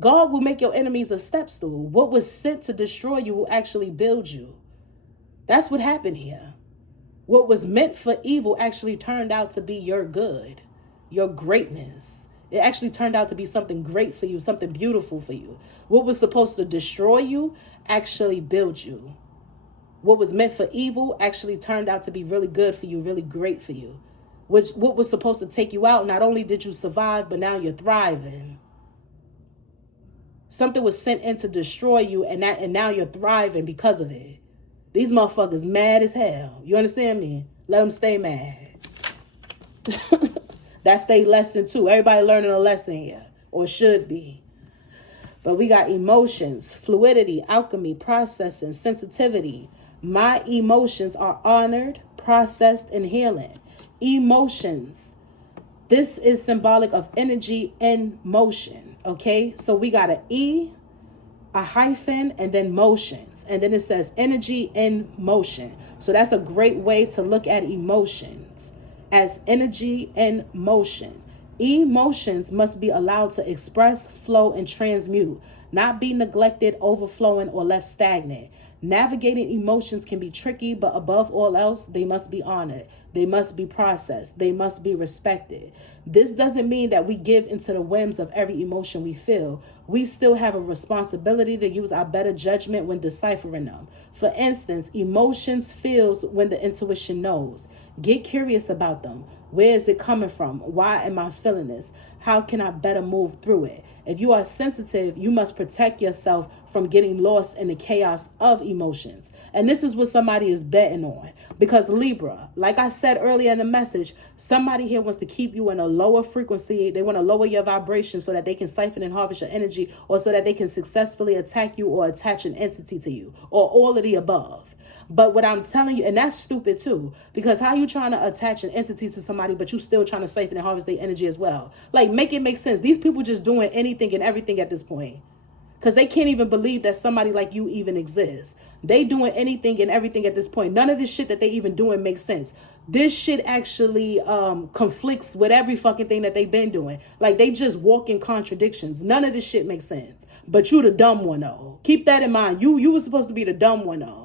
God will make your enemies a step stool. What was sent to destroy you will actually build you. That's what happened here. What was meant for evil actually turned out to be your good, your greatness. It actually turned out to be something great for you, something beautiful for you. What was supposed to destroy you actually build you. What was meant for evil actually turned out to be really good for you, really great for you. What was supposed to take you out, not only did you survive, but now you're thriving. Something was sent in to destroy you, and now you're thriving because of it. These motherfuckers mad as hell. You understand me? Let them stay mad. That's their lesson too. Everybody learning a lesson here, or should be. But we got emotions, fluidity, alchemy, processing, sensitivity. My emotions are honored, processed, and healing. Emotions. This is symbolic of energy in motion. Okay, so we got an E, a hyphen, and then motions. And then it says energy in motion. So that's a great way to look at emotions as energy in motion. Emotions must be allowed to express, flow, and transmute, not be neglected, overflowing, or left stagnant. Navigating emotions can be tricky, but above all else, they must be honored. They must be processed. They must be respected. This doesn't mean that we give into the whims of every emotion we feel. We still have a responsibility to use our better judgment when deciphering them. For instance, emotions feels when the intuition knows. Get curious about them. Where is it coming from? Why am I feeling this? How can I better move through it? If you are sensitive, you must protect yourself from getting lost in the chaos of emotions. And this is what somebody is betting on. Because Libra, like I said earlier in the message, somebody here wants to keep you in a lower frequency. They want to lower your vibration so that they can siphon and harvest your energy, or so that they can successfully attack you or attach an entity to you, or all of the above. But what I'm telling you, and that's stupid too, because how you trying to attach an entity to somebody, but you still trying to siphon and harvest their energy as well? Like, make it make sense. These people just doing anything and everything at this point, because they can't even believe that somebody like you even exists. They doing anything and everything at this point. None of this shit that they even doing makes sense. This shit actually conflicts with every fucking thing that they've been doing. Like, they just walk in contradictions. None of this shit makes sense. But you the dumb one though. Keep that in mind. You were supposed to be the dumb one though.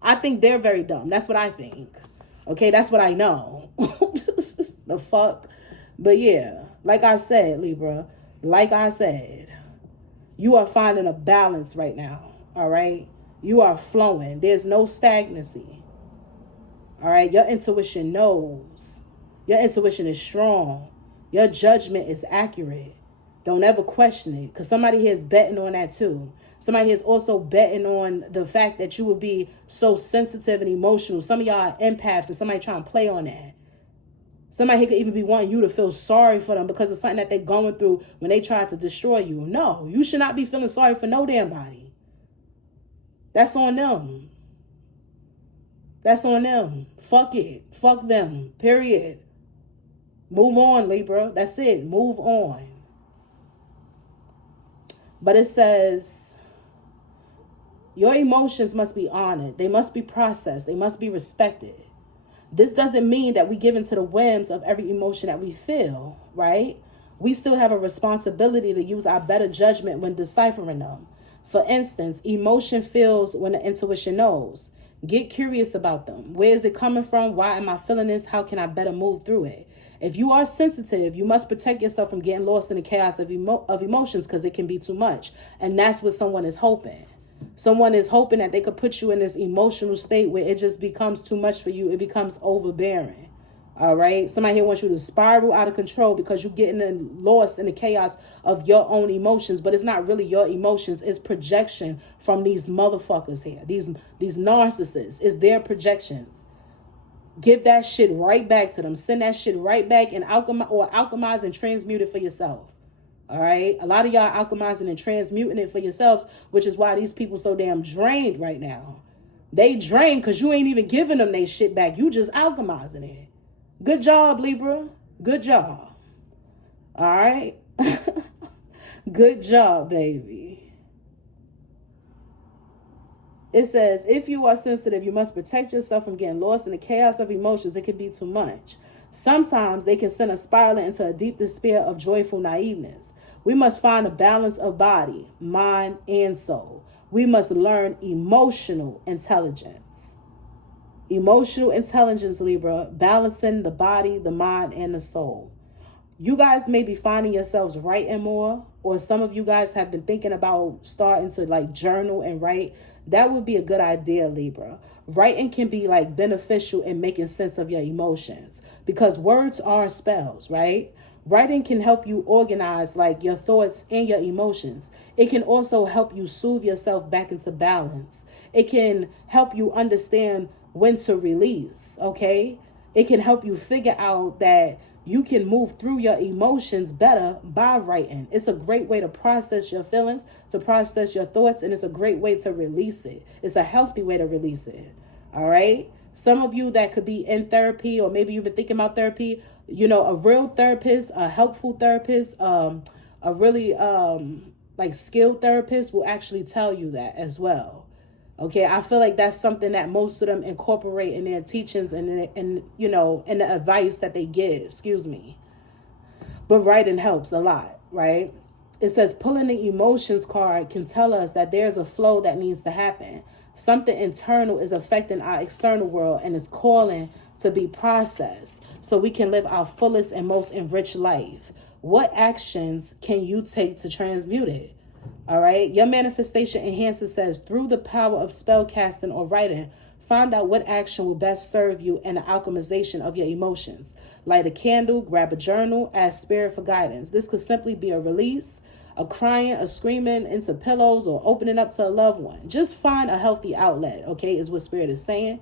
I think they're very dumb. That's what I think. Okay, that's what I know. The fuck? But yeah, like I said, Libra, like I said, you are finding a balance right now, all right? You are flowing. There's no stagnancy, all right? Your intuition knows. Your intuition is strong. Your judgment is accurate. Don't ever question it, because somebody here is betting on that too. Somebody here is also betting on the fact that you would be so sensitive and emotional. Some of y'all are empaths and somebody trying to play on that. Somebody here could even be wanting you to feel sorry for them because of something that they're going through when they tried to destroy you. No, you should not be feeling sorry for no damn body. That's on them. That's on them. Fuck it. Fuck them. Period. Move on, Libra. That's it. Move on. But it says, your emotions must be honored. They must be processed. They must be respected. This doesn't mean that we give into the whims of every emotion that we feel, right? We still have a responsibility to use our better judgment when deciphering them. For instance, emotion feels when the intuition knows. Get curious about them. Where is it coming from? Why am I feeling this? How can I better move through it? If you are sensitive, you must protect yourself from getting lost in the chaos of emotions because it can be too much. And that's what someone is hoping. Someone is hoping that they could put you in this emotional state where it just becomes too much for you. It becomes overbearing. All right. Somebody here wants you to spiral out of control because you're getting lost in the chaos of your own emotions. But it's not really your emotions. It's projection from these motherfuckers here. These narcissists. It's their projections. Give that shit right back to them. Send that shit right back and alchemize and transmute it for yourself. All right. A lot of y'all alchemizing and transmuting it for yourselves, which is why these people so damn drained right now. They drained because you ain't even giving them their shit back. You just alchemizing it. Good job, Libra. Good job. All right. Good job, baby. It says, if you are sensitive, you must protect yourself from getting lost in the chaos of emotions. It can be too much. Sometimes they can send us spiraling into a deep despair of joyful naiveness. We must find a balance of body, mind, and soul. We must learn emotional intelligence. Emotional intelligence, Libra, balancing the body, the mind, and the soul. You guys may be finding yourselves writing more, or some of you guys have been thinking about starting to like journal and write. That would be a good idea, Libra. Writing can be like beneficial in making sense of your emotions because words are spells, right? Writing can help you organize like your thoughts and your emotions. It can also help you soothe yourself back into balance. It can help you understand when to release, okay? It can help you figure out that you can move through your emotions better by writing. It's a great way to process your feelings, to process your thoughts, and it's a great way to release it. It's a healthy way to release it, all right? Some of you that could be in therapy, or maybe you've been thinking about therapy, you know, a real therapist, a helpful therapist, a really like skilled therapist will actually tell you that as well. Okay, I feel like that's something that most of them incorporate in their teachings and you know, in the advice that they give, excuse me. But writing helps a lot, right? It says pulling the emotions card can tell us that there's a flow that needs to happen. Something internal is affecting our external world and is calling to be processed so we can live our fullest and most enriched life. What actions can you take to transmute it? All right. Your manifestation enhancer says through the power of spell casting or writing, find out what action will best serve you in the alchemization of your emotions. Light a candle, grab a journal, ask spirit for guidance. This could simply be a release, a crying, a screaming into pillows, or opening up to a loved one. Just find a healthy outlet, okay, is what spirit is saying.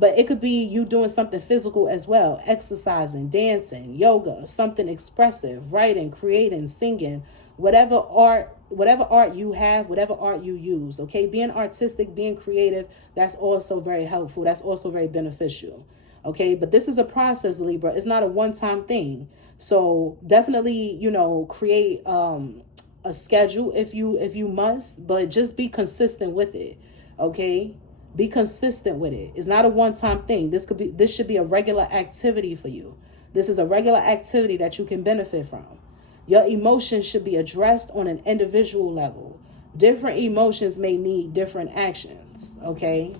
But it could be you doing something physical as well, exercising, dancing, yoga, something expressive, writing, creating, singing, whatever art you have, whatever art you use, okay? Being artistic, being creative, that's also very helpful. That's also very beneficial, okay? But this is a process, Libra. It's not a one-time thing. So definitely, you know, create a schedule if you must, but just be consistent with it, okay? Be consistent with it. It's not a one-time thing. This should be a regular activity for you. This is a regular activity that you can benefit from. Your emotions should be addressed on an individual level. Different emotions may need different actions, okay?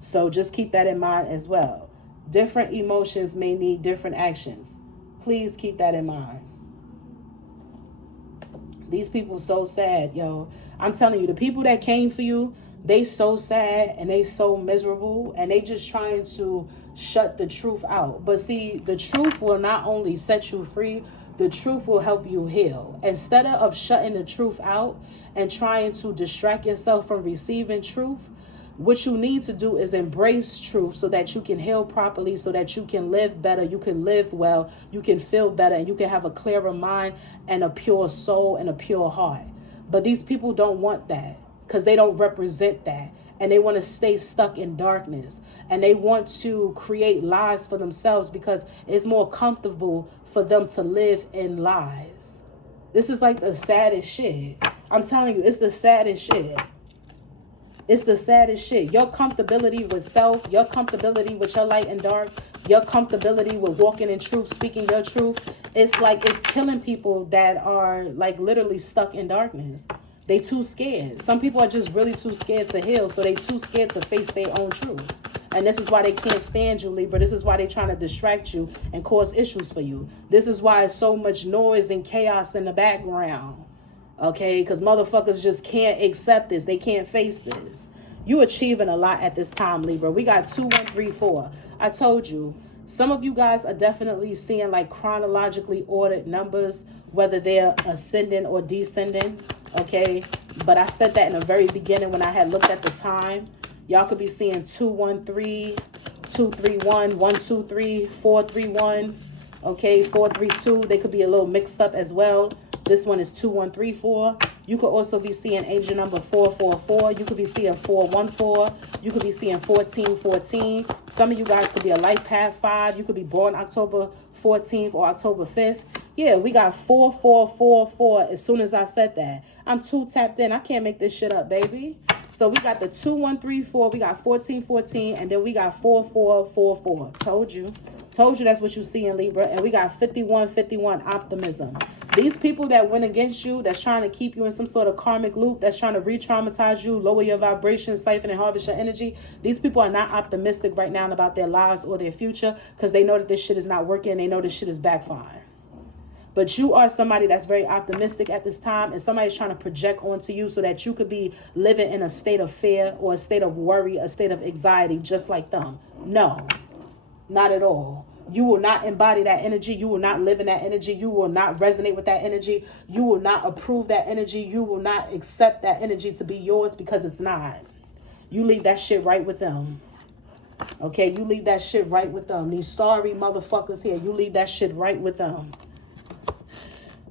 So just keep that in mind as well. Different emotions may need different actions. Please keep that in mind. These people so sad, yo. I'm telling you, the people that came for you, they so sad and they so miserable and they just trying to shut the truth out. But see, the truth will not only set you free the truth will help you heal. Instead of shutting the truth out and trying to distract yourself from receiving truth, what you need to do is embrace truth so that you can heal properly, so that you can live better, you can live well, you can feel better, and you can have a clearer mind and a pure soul and a pure heart. But these people don't want that because they don't represent that. And they want to stay stuck in darkness. And they want to create lies for themselves because it's more comfortable for them to live in lies. This is like the saddest shit. I'm telling you, it's the saddest shit. It's the saddest shit. Your comfortability with self, your comfortability with your light and dark, your comfortability with walking in truth, speaking your truth, it's like it's killing people that are like literally stuck in darkness. They too scared. Some people are just really too scared to heal, so they too scared to face their own truth. And this is why they can't stand you, Libra. This is why they're trying to distract you and cause issues for you. This is why it's so much noise and chaos in the background. Okay, because motherfuckers just can't accept this. They can't face this. You achieving a lot at this time, Libra. We got 2, 1, 3, 4. I told you, some of you guys are definitely seeing like chronologically ordered numbers, whether they're ascending or descending. Okay, but I said that in the very beginning when I had looked at the time. Y'all could be seeing 2, 1, 3, 2, 3, 1, 1, 2, 3, 4, 3, 1. Okay, 4, 3, 2. They could be a little mixed up as well. This one is 2, 1, 3, 4. You could also be seeing angel number 4, 4, 4. You could be seeing 4, 1, 4. You could be seeing 14, 14. Some of you guys could be a life path 5. You could be born October 14th or October 5th. Yeah, we got 4, 4, 4, 4 as soon as I said that. I'm too tapped in. I can't make this shit up, baby. So we got the 2, 1, 3, 4. We got 14, 14. And then we got 4, 4, 4, 4. Told you. Told you that's what you see in Libra. And we got 51, 51 optimism. These people that went against you, that's trying to keep you in some sort of karmic loop, that's trying to re-traumatize you, lower your vibration, siphon and harvest your energy. These people are not optimistic right now about their lives or their future because they know that this shit is not working. They know this shit is backfiring. But you are somebody that's very optimistic at this time, and somebody's trying to project onto you so that you could be living in a state of fear or a state of worry, a state of anxiety, just like them. No, not at all. You will not embody that energy. You will not live in that energy. You will not resonate with that energy. You will not approve that energy. You will not accept that energy to be yours because it's not. You leave that shit right with them. Okay, you leave that shit right with them. These sorry motherfuckers here, you leave that shit right with them.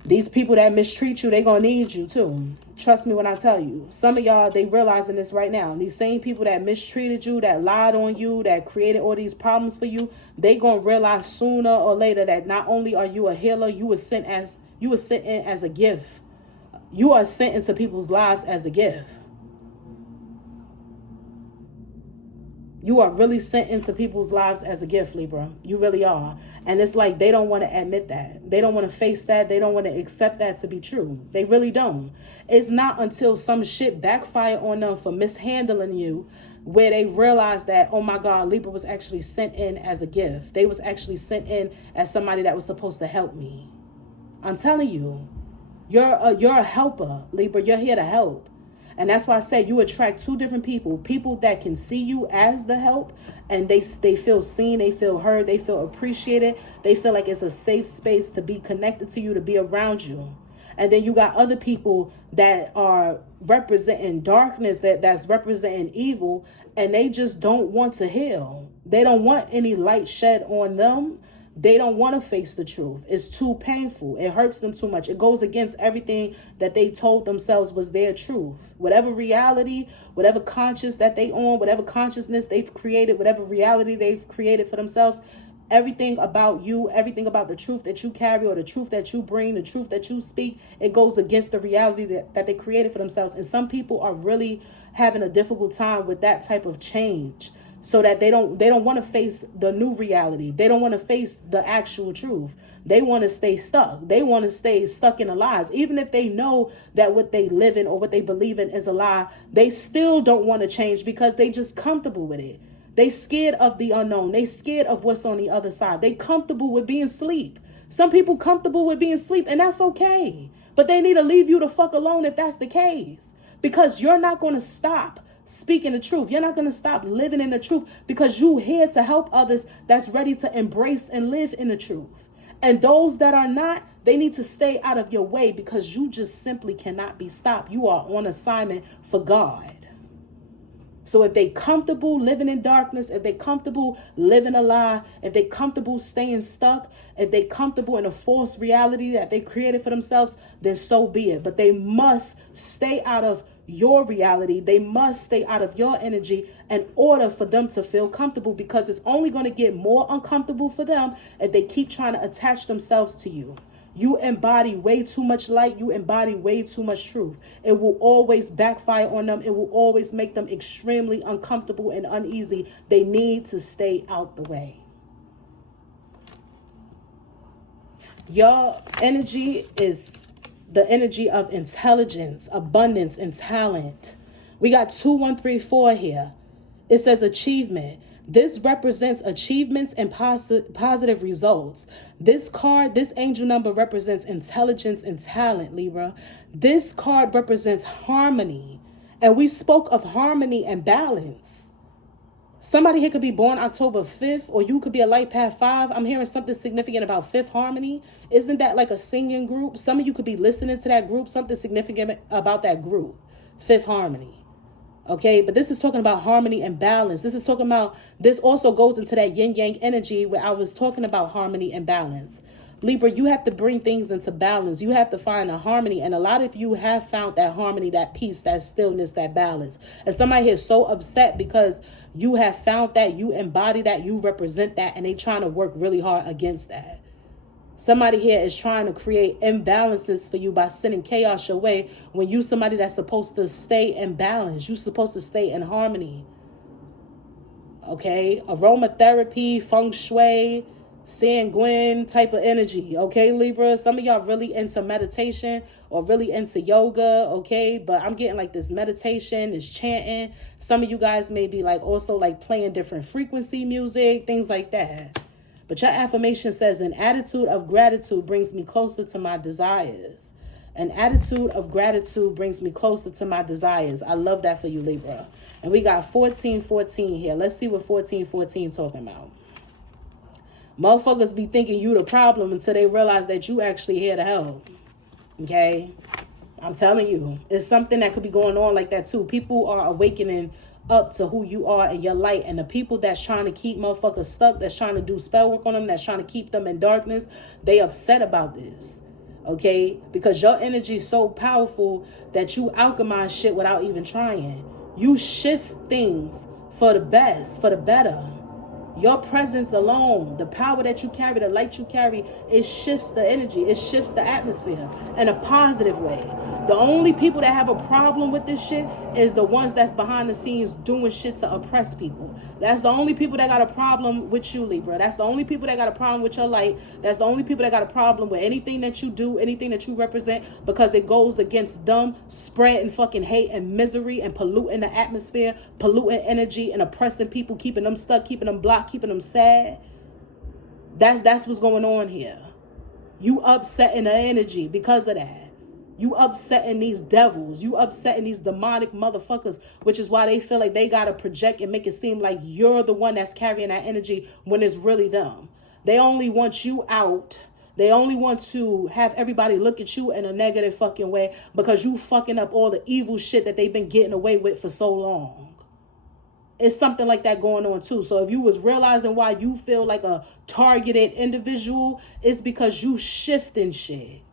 These people that mistreat you, they gonna need you too. Trust me when I tell you. Some of y'all, they realizing this right now. These same people that mistreated you, that lied on you, that created all these problems for you, they gonna realize sooner or later that not only are you a healer, you were sent in as a gift. You are sent into people's lives as a gift. You are really sent into people's lives as a gift, Libra. You really are. And it's like they don't want to admit that. They don't want to face that. They don't want to accept that to be true. They really don't. It's not until some shit backfire on them for mishandling you where they realize that, oh my God, Libra was actually sent in as a gift. They was actually sent in as somebody that was supposed to help me. I'm telling you, you're a helper, Libra. You're here to help. And that's why I say you attract two different people. People that can see you as the help and they feel seen, they feel heard, they feel appreciated. They feel like it's a safe space to be connected to you, to be around you. And then you got other people that are representing darkness, that's representing evil, and they just don't want to heal. They don't want any light shed on them. They don't want to face the truth. It's too painful. It hurts them too much. It goes against everything that they told themselves was their truth. Whatever reality, whatever conscious that they own, whatever consciousness they've created, whatever reality they've created for themselves, everything about you, everything about the truth that you carry or the truth that you bring, the truth that you speak, it goes against the reality that they created for themselves. And some people are really having a difficult time with that type of change. So that they don't want to face the new reality. They don't want to face the actual truth. They want to stay stuck. They want to stay stuck in the lies. Even if they know that what they live in or what they believe in is a lie, they still don't want to change because they just comfortable with it. They scared of the unknown. They scared of what's on the other side. They comfortable with being asleep. Some people comfortable with being asleep, and that's okay. But they need to leave you the fuck alone if that's the case. Because you're not going to stop speaking the truth. You're not going to stop living in the truth because you're here to help others that's ready to embrace and live in the truth. And those that are not, They need to stay out of your way because you just simply cannot be stopped. You are on assignment for God. So if they comfortable living in darkness, if they comfortable living a lie, if they comfortable staying stuck, if they comfortable in a false reality that they created for themselves, then so be it. But they must stay out of your reality. They must stay out of your energy in order for them to feel comfortable, because it's only going to get more uncomfortable for them if they keep trying to attach themselves to you. You embody way too much light. You embody way too much truth. It will always backfire on them. It will always make them extremely uncomfortable and uneasy. They need to stay out the way. Your energy is the energy of intelligence, abundance, and talent. We got 2134 here. It says achievement. This represents achievements and positive results. This card, this angel number represents intelligence and talent, Libra. This card represents harmony. And we spoke of harmony and balance. Somebody here could be born October 5th, or you could be a light path 5. I'm hearing something significant about Fifth Harmony. Isn't that like a singing group? Some of you could be listening to that group, something significant about that group, Fifth Harmony. Okay, but this is talking about harmony and balance. This is talking about, this also goes into that yin yang energy where I was talking about harmony and balance. Libra, you have to bring things into balance. You have to find a harmony. And a lot of you have found that harmony, that peace, that stillness, that balance. And somebody here is so upset because you have found that, you embody that, you represent that, and they trying to work really hard against that. Somebody here is trying to create imbalances for you by sending chaos your way when you somebody that's supposed to stay in balance. You're supposed to stay in harmony. Okay? Aromatherapy, feng shui, sanguine type of energy. Okay, Libra? Some of y'all really into meditation or really into yoga. Okay? But I'm getting like this meditation, this chanting. Some of you guys may be like also like playing different frequency music, things like that. But your affirmation says, an attitude of gratitude brings me closer to my desires. An attitude of gratitude brings me closer to my desires. I love that for you, Libra. And we got 1414 here. Let's see what 1414 talking about. Motherfuckers be thinking you the problem until they realize that you actually here to help. Okay? I'm telling you. It's something that could be going on like that too. People are awakening up to who you are and your light, and the people that's trying to keep motherfuckers stuck, that's trying to do spell work on them, that's trying to keep them in darkness, they upset about this. Okay, because your energy is so powerful that you alchemize shit without even trying. You shift things for the best, for the better. Your presence alone, the power that you carry, the light you carry, it shifts the energy, it shifts the atmosphere in a positive way. The only people that have a problem with this shit is the ones that's behind the scenes doing shit to oppress people. That's the only people that got a problem with you, Libra. That's the only people that got a problem with your light. That's the only people that got a problem with anything that you do, anything that you represent, because it goes against them spreading fucking hate and misery and polluting the atmosphere, polluting energy and oppressing people, keeping them stuck, keeping them blocked, keeping them sad. That's what's going on here. You upsetting the energy because of that. You upsetting these devils. You upsetting these demonic motherfuckers, which is why they feel like they got to project and make it seem like you're the one that's carrying that energy when it's really them. They only want you out. They only want to have everybody look at you in a negative fucking way because you fucking up all the evil shit that they've been getting away with for so long. It's something like that going on too. So if you was realizing why you feel like a targeted individual, it's because you shifting shit.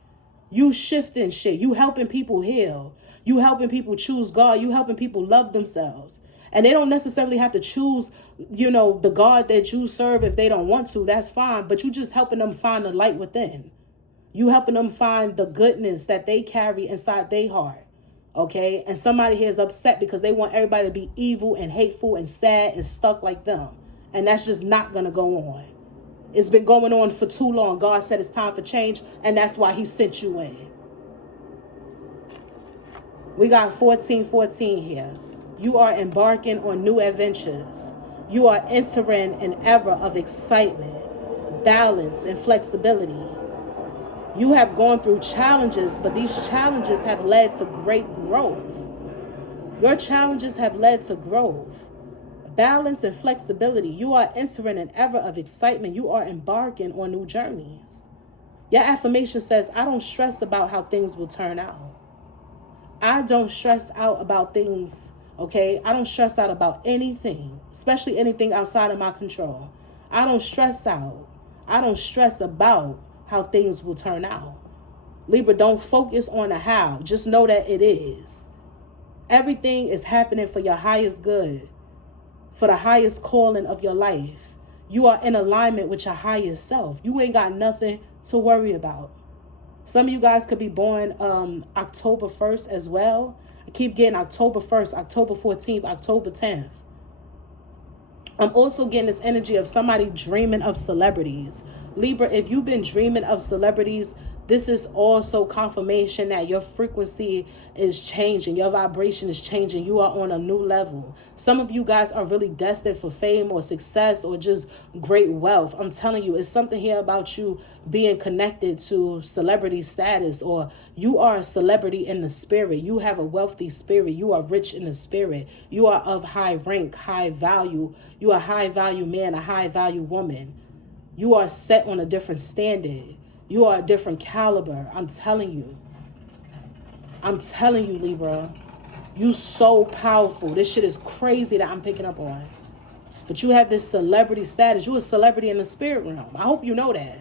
You shifting shit. You helping people heal. You helping people choose God. You helping people love themselves. And they don't necessarily have to choose, the God that you serve if they don't want to. That's fine. But you just helping them find the light within. You helping them find the goodness that they carry inside their heart. Okay? And somebody here is upset because they want everybody to be evil and hateful and sad and stuck like them. And that's just not going to go on. It's been going on for too long. God said it's time for change, and that's why he sent you in. We got 1414 here. You are embarking on new adventures. You are entering an era of excitement, balance, and flexibility. You have gone through challenges, but these challenges have led to great growth. Your challenges have led to growth. Balance and flexibility. You are entering an era of excitement. You are embarking on new journeys. Your affirmation says, I don't stress about how things will turn out. I don't stress out about things, okay? I don't stress out about anything, especially anything outside of my control. I don't stress out. I don't stress about how things will turn out. Libra, don't focus on the how. Just know that it is. Everything is happening for your highest good, for the highest calling of your life. You are in alignment with your highest self. You ain't got nothing to worry about. Some of you guys could be born October 1st as well. I keep getting October 1st, October 14th, October 10th. I'm also getting this energy of somebody dreaming of celebrities. Libra, if you've been dreaming of celebrities, this is also confirmation that your frequency is changing. Your vibration is changing. You are on a new level. Some of you guys are really destined for fame or success or just great wealth. I'm telling you, it's something here about you being connected to celebrity status, or you are a celebrity in the spirit. You have a wealthy spirit. You are rich in the spirit. You are of high rank, high value. You are a high value man, a high value woman. You are set on a different standard. You are a different caliber. I'm telling you. I'm telling you, Libra. You so powerful. This shit is crazy that I'm picking up on. But you have this celebrity status. You a celebrity in the spirit realm. I hope you know that.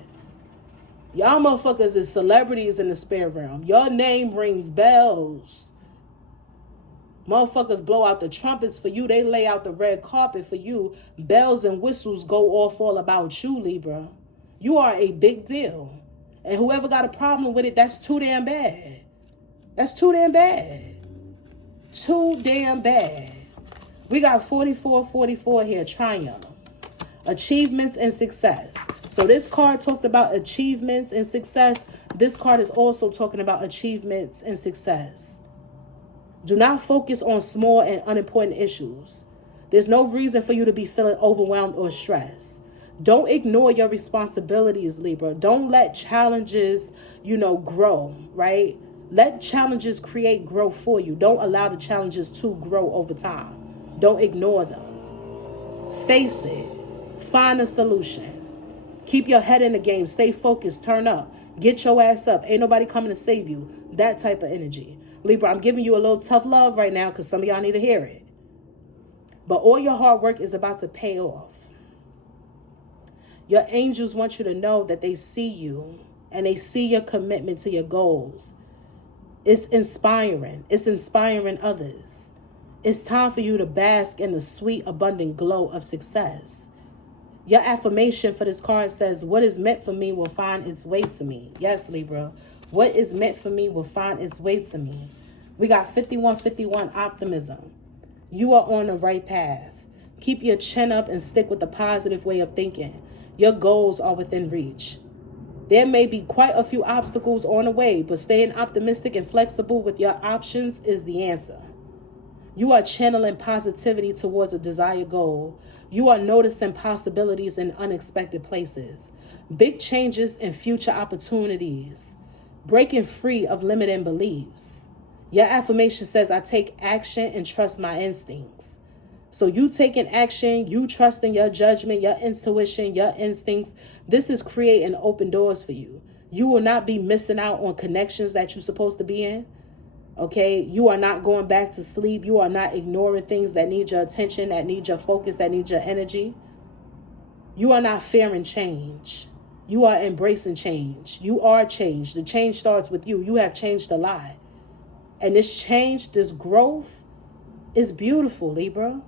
Y'all motherfuckers is celebrities in the spirit realm. Your name rings bells. Motherfuckers blow out the trumpets for you. They lay out the red carpet for you. Bells and whistles go off all about you, Libra. You are a big deal. And whoever got a problem with it, that's too damn bad. That's too damn bad. Too damn bad. We got 4444 here, triumph. Achievements and success. So this card talked about achievements and success. This card is also talking about achievements and success. Do not focus on small and unimportant issues. There's no reason for you to be feeling overwhelmed or stressed. Don't ignore your responsibilities, Libra. Don't let challenges, grow, right? Let challenges create growth for you. Don't allow the challenges to grow over time. Don't ignore them. Face it. Find a solution. Keep your head in the game. Stay focused. Turn up. Get your ass up. Ain't nobody coming to save you. That type of energy. Libra, I'm giving you a little tough love right now because some of y'all need to hear it. But all your hard work is about to pay off. Your angels want you to know that they see you and they see your commitment to your goals. It's inspiring. It's inspiring others. It's time for you to bask in the sweet, abundant glow of success. Your affirmation for this card says, what is meant for me will find its way to me. Yes, Libra. What is meant for me will find its way to me. We got 5151 optimism. You are on the right path. Keep your chin up and stick with the positive way of thinking. Your goals are within reach. There may be quite a few obstacles on the way, but staying optimistic and flexible with your options is the answer. You are channeling positivity towards a desired goal. You are noticing possibilities in unexpected places. Big changes and future opportunities. Breaking free of limiting beliefs. Your affirmation says, I take action and trust my instincts. So you taking action, you trusting your judgment, your intuition, your instincts. This is creating open doors for you. You will not be missing out on connections that you're supposed to be in. Okay, you are not going back to sleep. You are not ignoring things that need your attention, that need your focus, that need your energy. You are not fearing change. You are embracing change. You are change. The change starts with you. You have changed a lot. And this change, this growth is beautiful, Libra.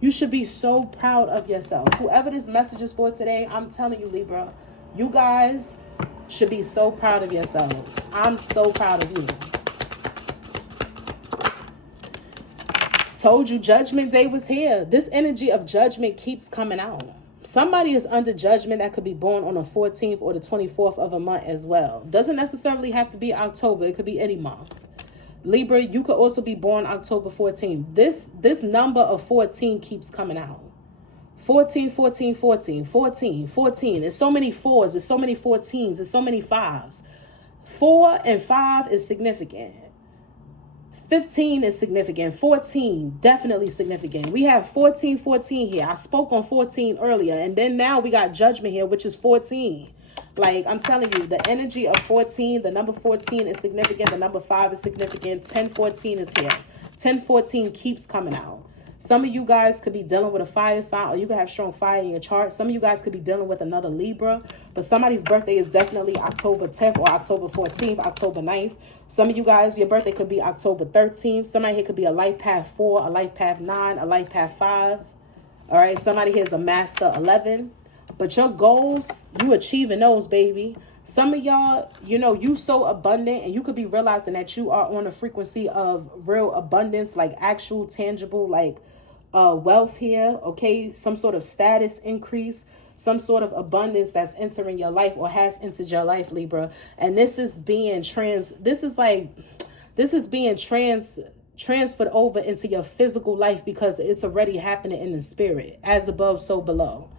You should be so proud of yourself. Whoever this message is for today, I'm telling you, Libra, you guys should be so proud of yourselves. I'm so proud of you. Told you Judgment Day was here. This energy of judgment keeps coming out. Somebody is under judgment that could be born on the 14th or the 24th of a month as well. Doesn't necessarily have to be October. It could be any month. Libra, you could also be born October 14th. This number of 14 keeps coming out. 14, 14, 14, 14, 14. There's so many fours. There's so many 14s. There's so many fives. 4 and 5 is significant. 15 is significant. 14, definitely significant. We have 14, 14 here. I spoke on 14 earlier. And then now we got judgment here, which is 14. Like, I'm telling you, the energy of 14, the number 14 is significant. The number 5 is significant. 1014 is here. 1014 keeps coming out. Some of you guys could be dealing with a fire sign, or you could have strong fire in your chart. Some of you guys could be dealing with another Libra, but somebody's birthday is definitely October 10th or October 14th, October 9th. Some of you guys, your birthday could be October 13th. Somebody here could be a life path 4, a life path 9, a life path 5. All right, somebody here is a master 11. But your goals, you achieving those, baby. Some of y'all, you know, you so abundant, and you could be realizing that you are on a frequency of real abundance, like actual tangible, like wealth here, okay? Some sort of status increase, some sort of abundance that's entering your life or has entered your life, Libra. And this is being transferred over into your physical life because it's already happening in the spirit, as above, so below.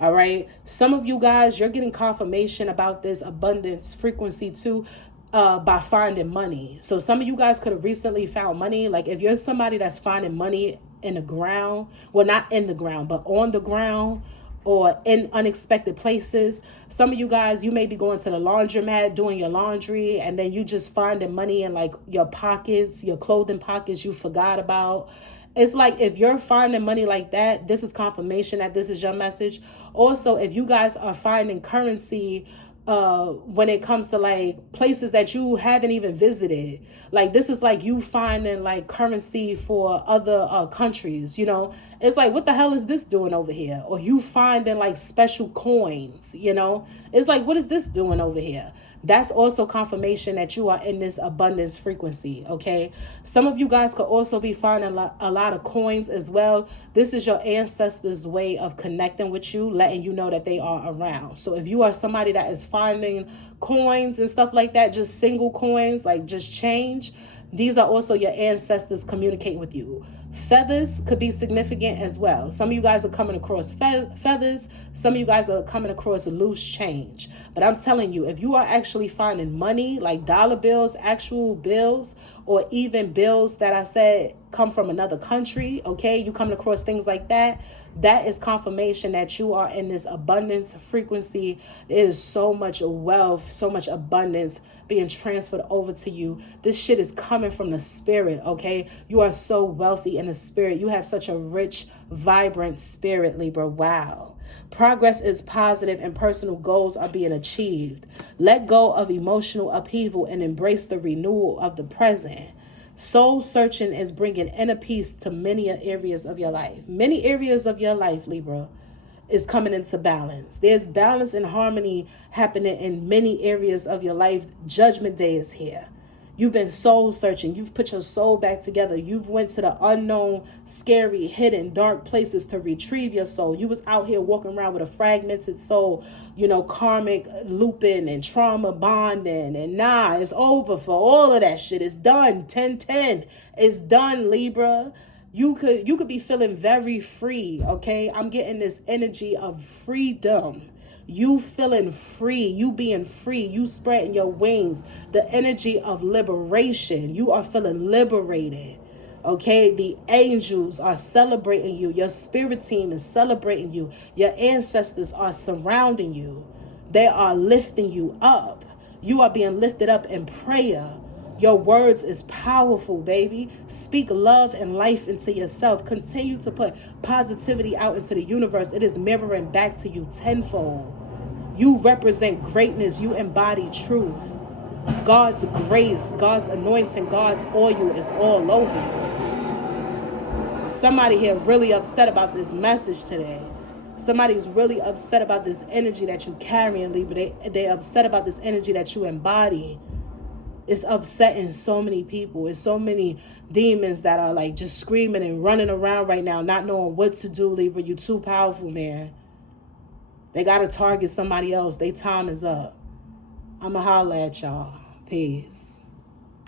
All right. Some of you guys, you're getting confirmation about this abundance frequency too, by finding money. So some of you guys could have recently found money. Like if you're somebody that's finding money in the ground, well, not in the ground, but on the ground or in unexpected places. Some of you guys, you may be going to the laundromat, doing your laundry, and then you just finding money in like your pockets, your clothing pockets you forgot about. It's like if you're finding money like that, this is confirmation that this is your message. Also, if you guys are finding currency when it comes to like places that you haven't even visited, like this is like you finding like currency for other countries, you know, it's like, what the hell is this doing over here? Or you finding like special coins, you know, it's like, what is this doing over here? That's also confirmation that you are in this abundance frequency, okay? Some of you guys could also be finding a lot of coins as well. This is your ancestors' way of connecting with you, letting you know that they are around. So if you are somebody that is finding coins and stuff like that, just single coins, like just change, these are also your ancestors communicating with you. Feathers could be significant as well. Some of you guys are coming across feathers. Some of you guys are coming across loose change. But I'm telling you, if you are actually finding money, like dollar bills, actual bills, or even bills that I said come from another country, okay, you coming across things like that, that is confirmation that you are in this abundance frequency. There is so much wealth, so much abundance being transferred over to you. This shit is coming from the spirit, okay? You are so wealthy in the spirit. You have such a rich, vibrant spirit, Libra. Wow. Progress is positive and personal goals are being achieved. Let go of emotional upheaval and embrace the renewal of the present. Soul searching is bringing inner peace to many areas of your life. Many areas of your life, Libra, is coming into balance. There's balance and harmony happening in many areas of your life. Judgment Day is here. You've been soul searching. You've put your soul back together. You've went to the unknown, scary, hidden, dark places to retrieve your soul. You was out here walking around with a fragmented soul, you know, karmic looping and trauma bonding. And nah, it's over for all of that shit. It's done. 10-10. It's done, Libra. You could be feeling very free, okay? I'm getting this energy of freedom. You feeling free, you being free, you spreading your wings, the energy of liberation. You are feeling liberated, okay? The angels are celebrating you. Your spirit team is celebrating you. Your ancestors are surrounding you. They are lifting you up. You are being lifted up in prayer. Your words is powerful, baby. Speak love and life into yourself. Continue to put positivity out into the universe. It is mirroring back to you tenfold. You represent greatness. You embody truth. God's grace, God's anointing, God's oil is all over you. Somebody here really upset about this message today. Somebody's really upset about this energy that you carry and Libra. They're upset about this energy that you embody. It's upsetting so many people. It's so many demons that are like just screaming and running around right now, not knowing what to do, Libra. You're too powerful, man. They got to target somebody else. Their time is up. I'ma holla at y'all. Peace.